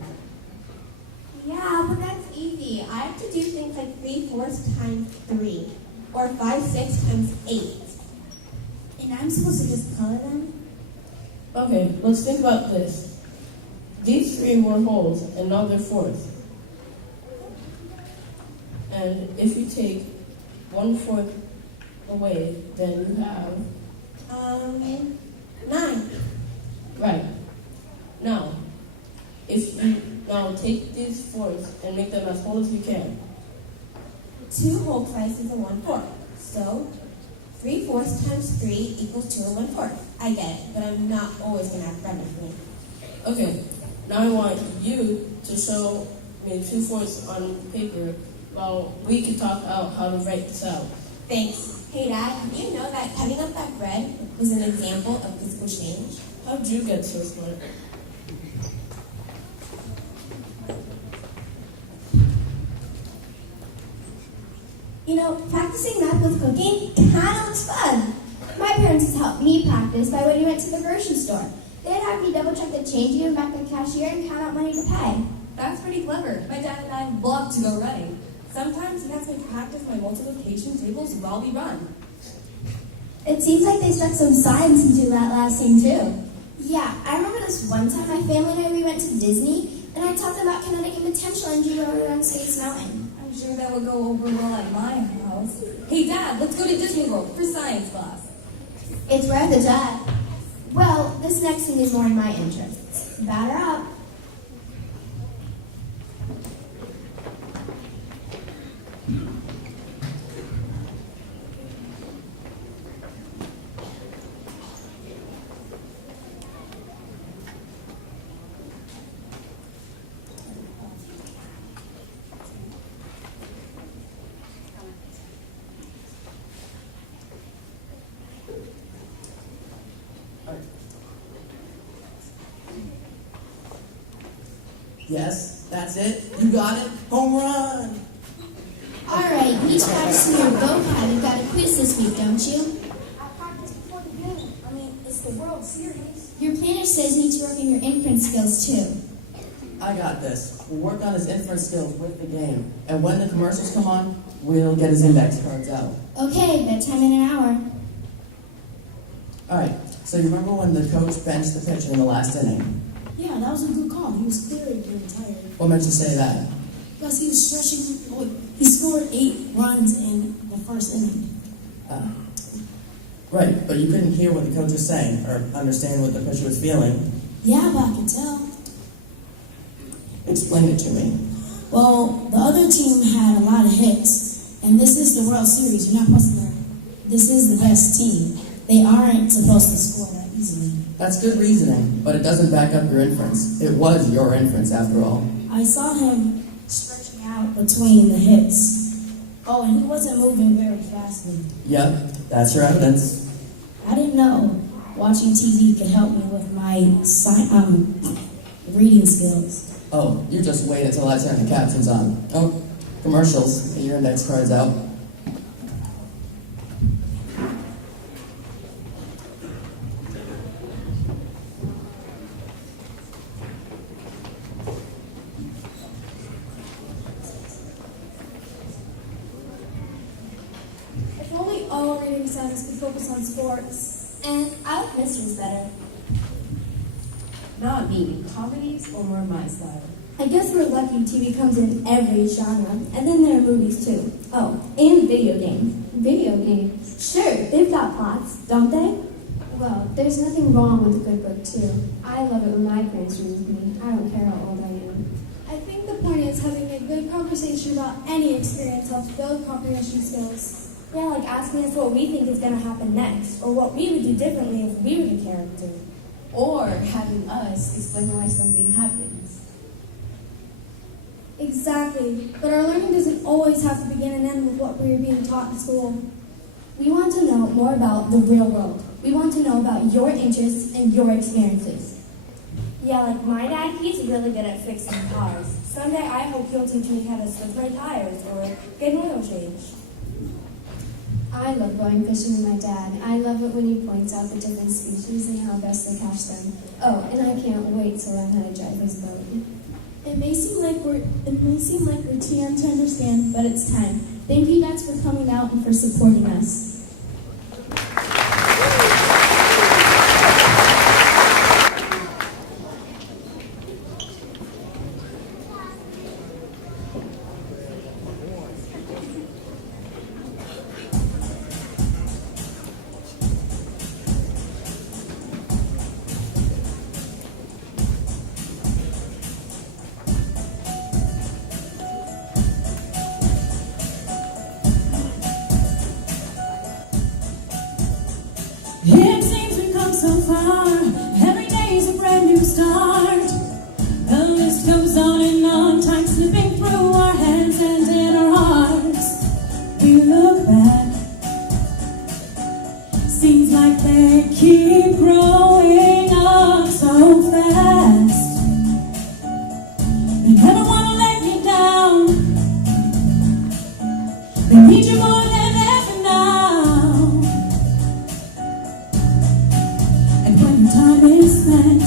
Yeah, but that's easy. I have to do things like 3/4 times 3, or 5/6 times 8. And I'm supposed to just color them? Okay, let's think about this. These 3 were wholes, and now they're fourths. And if you take 1/4 away, then you have... 9. Right. Now, if you take these fourths and make them as whole as you can. 2 whole slices and 1/4. So 3/4 times 3 equals 2 and 1/4. I get it, but I'm not always going to have friend with me. Okay, now I want you to show me 2/4 on paper while we can talk out how to write this out. Thanks. Hey Dad, do you know that cutting up that bread was an example of physical change? How'd you get so smart? You know, practicing math with cooking kind of looks fun. My parents has helped me practice by when we went to the grocery store. They'd have me double check the change, give back the cashier, and count out money to pay. That's pretty clever. My dad and I love to go running. Sometimes he has me practice my multiplication tables while we run. It seems like they stuck some science into that last scene too. Yeah, I remember this one time my family and I, we went to Disney, and I taught them about kinetic and potential energy while we were on Space Mountain. I'm sure that would go over well at my house. Hey Dad, let's go to Disney World for science class. It's worth a jet. Well, this next thing is more in my interests. Batter up. Yes, that's it. You got it. Home run. All right, each practicing your vocab. You've got a quiz this week, don't you? I practiced before the game. I mean, it's the World Series. Your planner says you need to work on your inference skills too. I got this. We'll work on his inference skills with the game. And when the commercials come on, we'll get his index cards out. Okay, bedtime in an hour. Alright, so you remember when the coach benched the pitcher in the last inning? Yeah, that was a good call. He was clearly getting tired. What made you say that? Because he was stretching. He scored 8 runs in the first inning. Right, but you couldn't hear what the coach was saying or understand what the pitcher was feeling. Yeah, but I can tell. Explain it to me. Well, the other team had a lot of hits, and this is the World Series. You're not supposed to. This is the best team. They aren't supposed to score that easily. That's good reasoning, but it doesn't back up your inference. It was your inference, after all. I saw him stretching out between the hits. Oh, and he wasn't moving very fastly. Yep, that's your evidence. I didn't know watching TV could help me with my reading skills. Oh, you just wait until I turn the captions on. Oh, commercials. Get your index cards out. If only all reading science could focus on sports. And I like mysteries better. Not me. Comedies or more my style. I guess we're lucky TV comes in every genre. And then there are movies too. Oh, and video games. Video games? Sure, they've got plots, don't they? Well, there's nothing wrong with a good book too. I love it when my parents read with me. I don't care how old I am. I think the point is having a good conversation about any experience helps build comprehension skills. Yeah, like asking us what we think is going to happen next, or what we would do differently if we were the character. Or having us explain why something happens. Exactly, but our learning doesn't always have to begin and end with what we are being taught in school. We want to know more about the real world. We want to know about your interests and your experiences. Yeah, like my dad, he's really good at fixing cars. Someday I hope he'll teach me how to switch my tires or get an oil change. I love going fishing with my dad. I love it when he points out the different species and how best to catch them. Oh, and I can't wait to learn how to drive his boat. It may seem like we're too young to understand, but it's time. Thank you guys for coming out and for supporting us. It seems we've come so far. Every day's a brand new start. The list goes on and on. Time slipping through our hands and in our hearts. We look back. Seems like they keep growing up so fast. They never want to let me down. They need you more than ever now. Time is spent.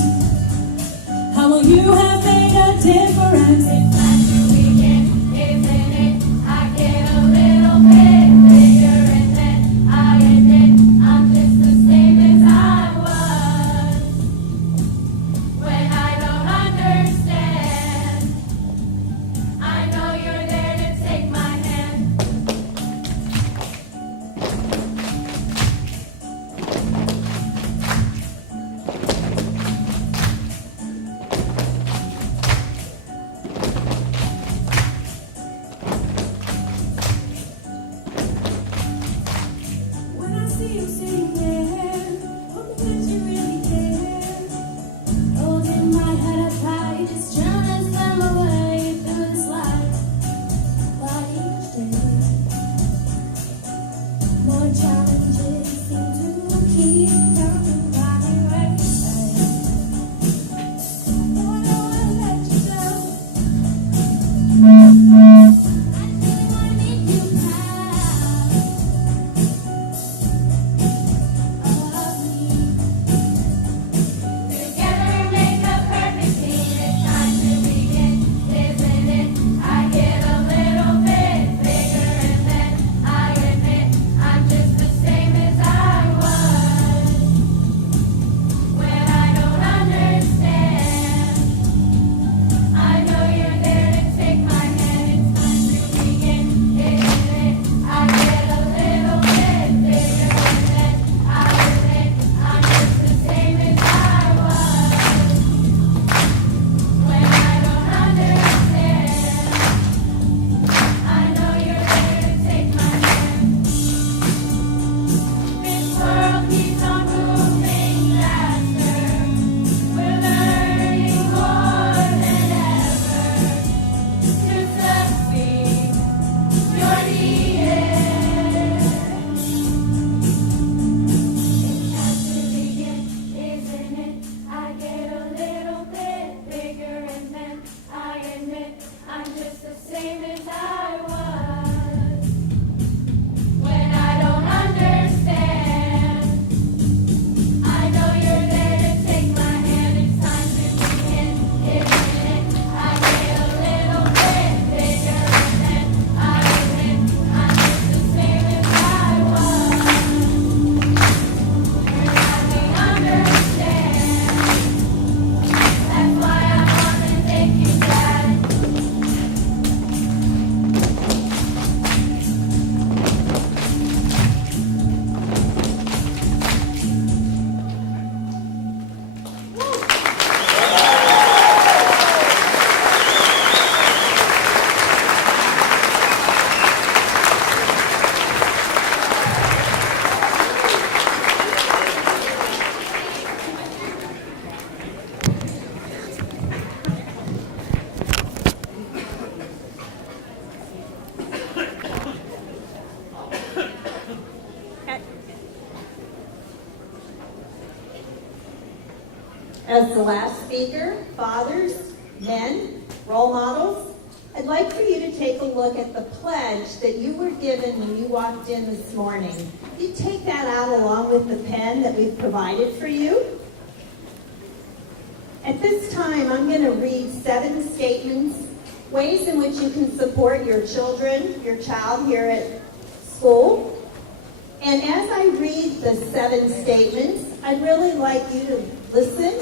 How will you have made a difference? It's last weekend, isn't it? I get a little bit bigger and then I admit I'm just the same as I was. When I don't understand, I know you're there to take my hand. I'm just the same as I was. When I don't understand, I know you're there to take my hand. It's time to begin, isn't it? I get a little bit bigger and then I win. I'm just the same as I was. You're not the understand. That's why I want to thank you, Dad. As the last speaker, fathers, men, role models, I'd like for you to take a look at the pledge that you were given when you walked in this morning. You take that out along with the pen that we've provided for you. At this time, I'm going to read 7 statements, ways in which you can support your children, your child here at school. And as I read the 7 statements, I'd really like you to listen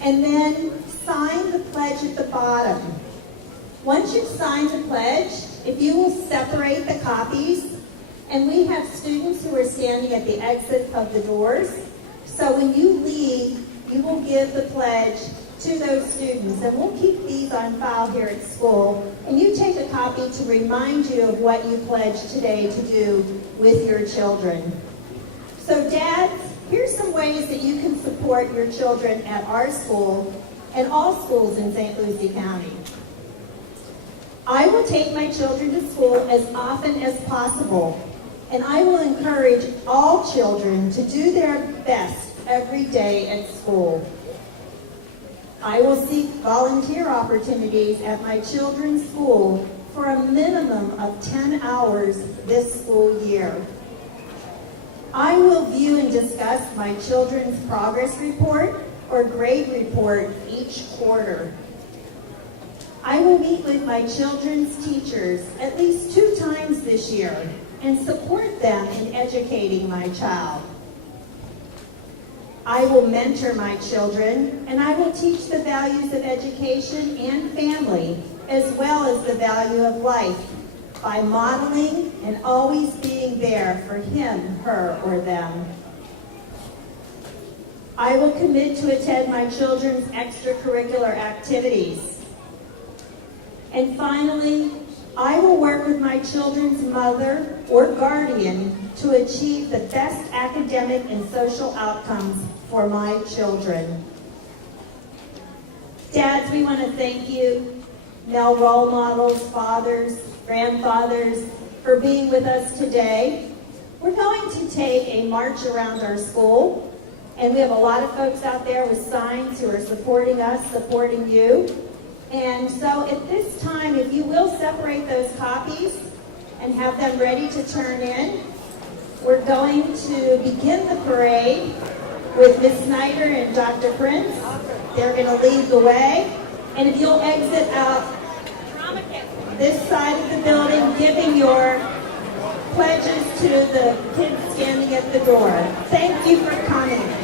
and then sign the pledge at the bottom. Once you've signed the pledge, if you will separate the copies, and we have students who are standing at the exit of the doors, so when you leave, you will give the pledge to those students, and we'll keep these on file here at school, and you take a copy to remind you of what you pledged today to do with your children. So dads, here's some ways that you can support your children at our school and all schools in St. Lucie County. I will take my children to school as often as possible, and I will encourage all children to do their best every day at school. I will seek volunteer opportunities at my children's school for a minimum of 10 hours this school year. I will view and discuss my children's progress report or grade report each quarter. I will meet with my children's teachers at least 2 times this year and support them in educating my child. I will mentor my children, and I will teach the values of education and family, as well as the value of life, by modeling and always being there for him, her, or them. I will commit to attend my children's extracurricular activities. And finally, I will work with my children's mother or guardian to achieve the best academic and social outcomes for my children. Dads, we want to thank you, male role models, fathers, grandfathers, for being with us today. We're going to take a march around our school, and we have a lot of folks out there with signs who are supporting us, supporting you. And so at this time, if you will separate those copies and have them ready to turn in, we're going to begin the parade with Ms. Snyder and Dr. Prince. They're going to lead the way. And if you'll exit out this side of the building, giving your pledges to the kids standing at the door. Thank you for coming.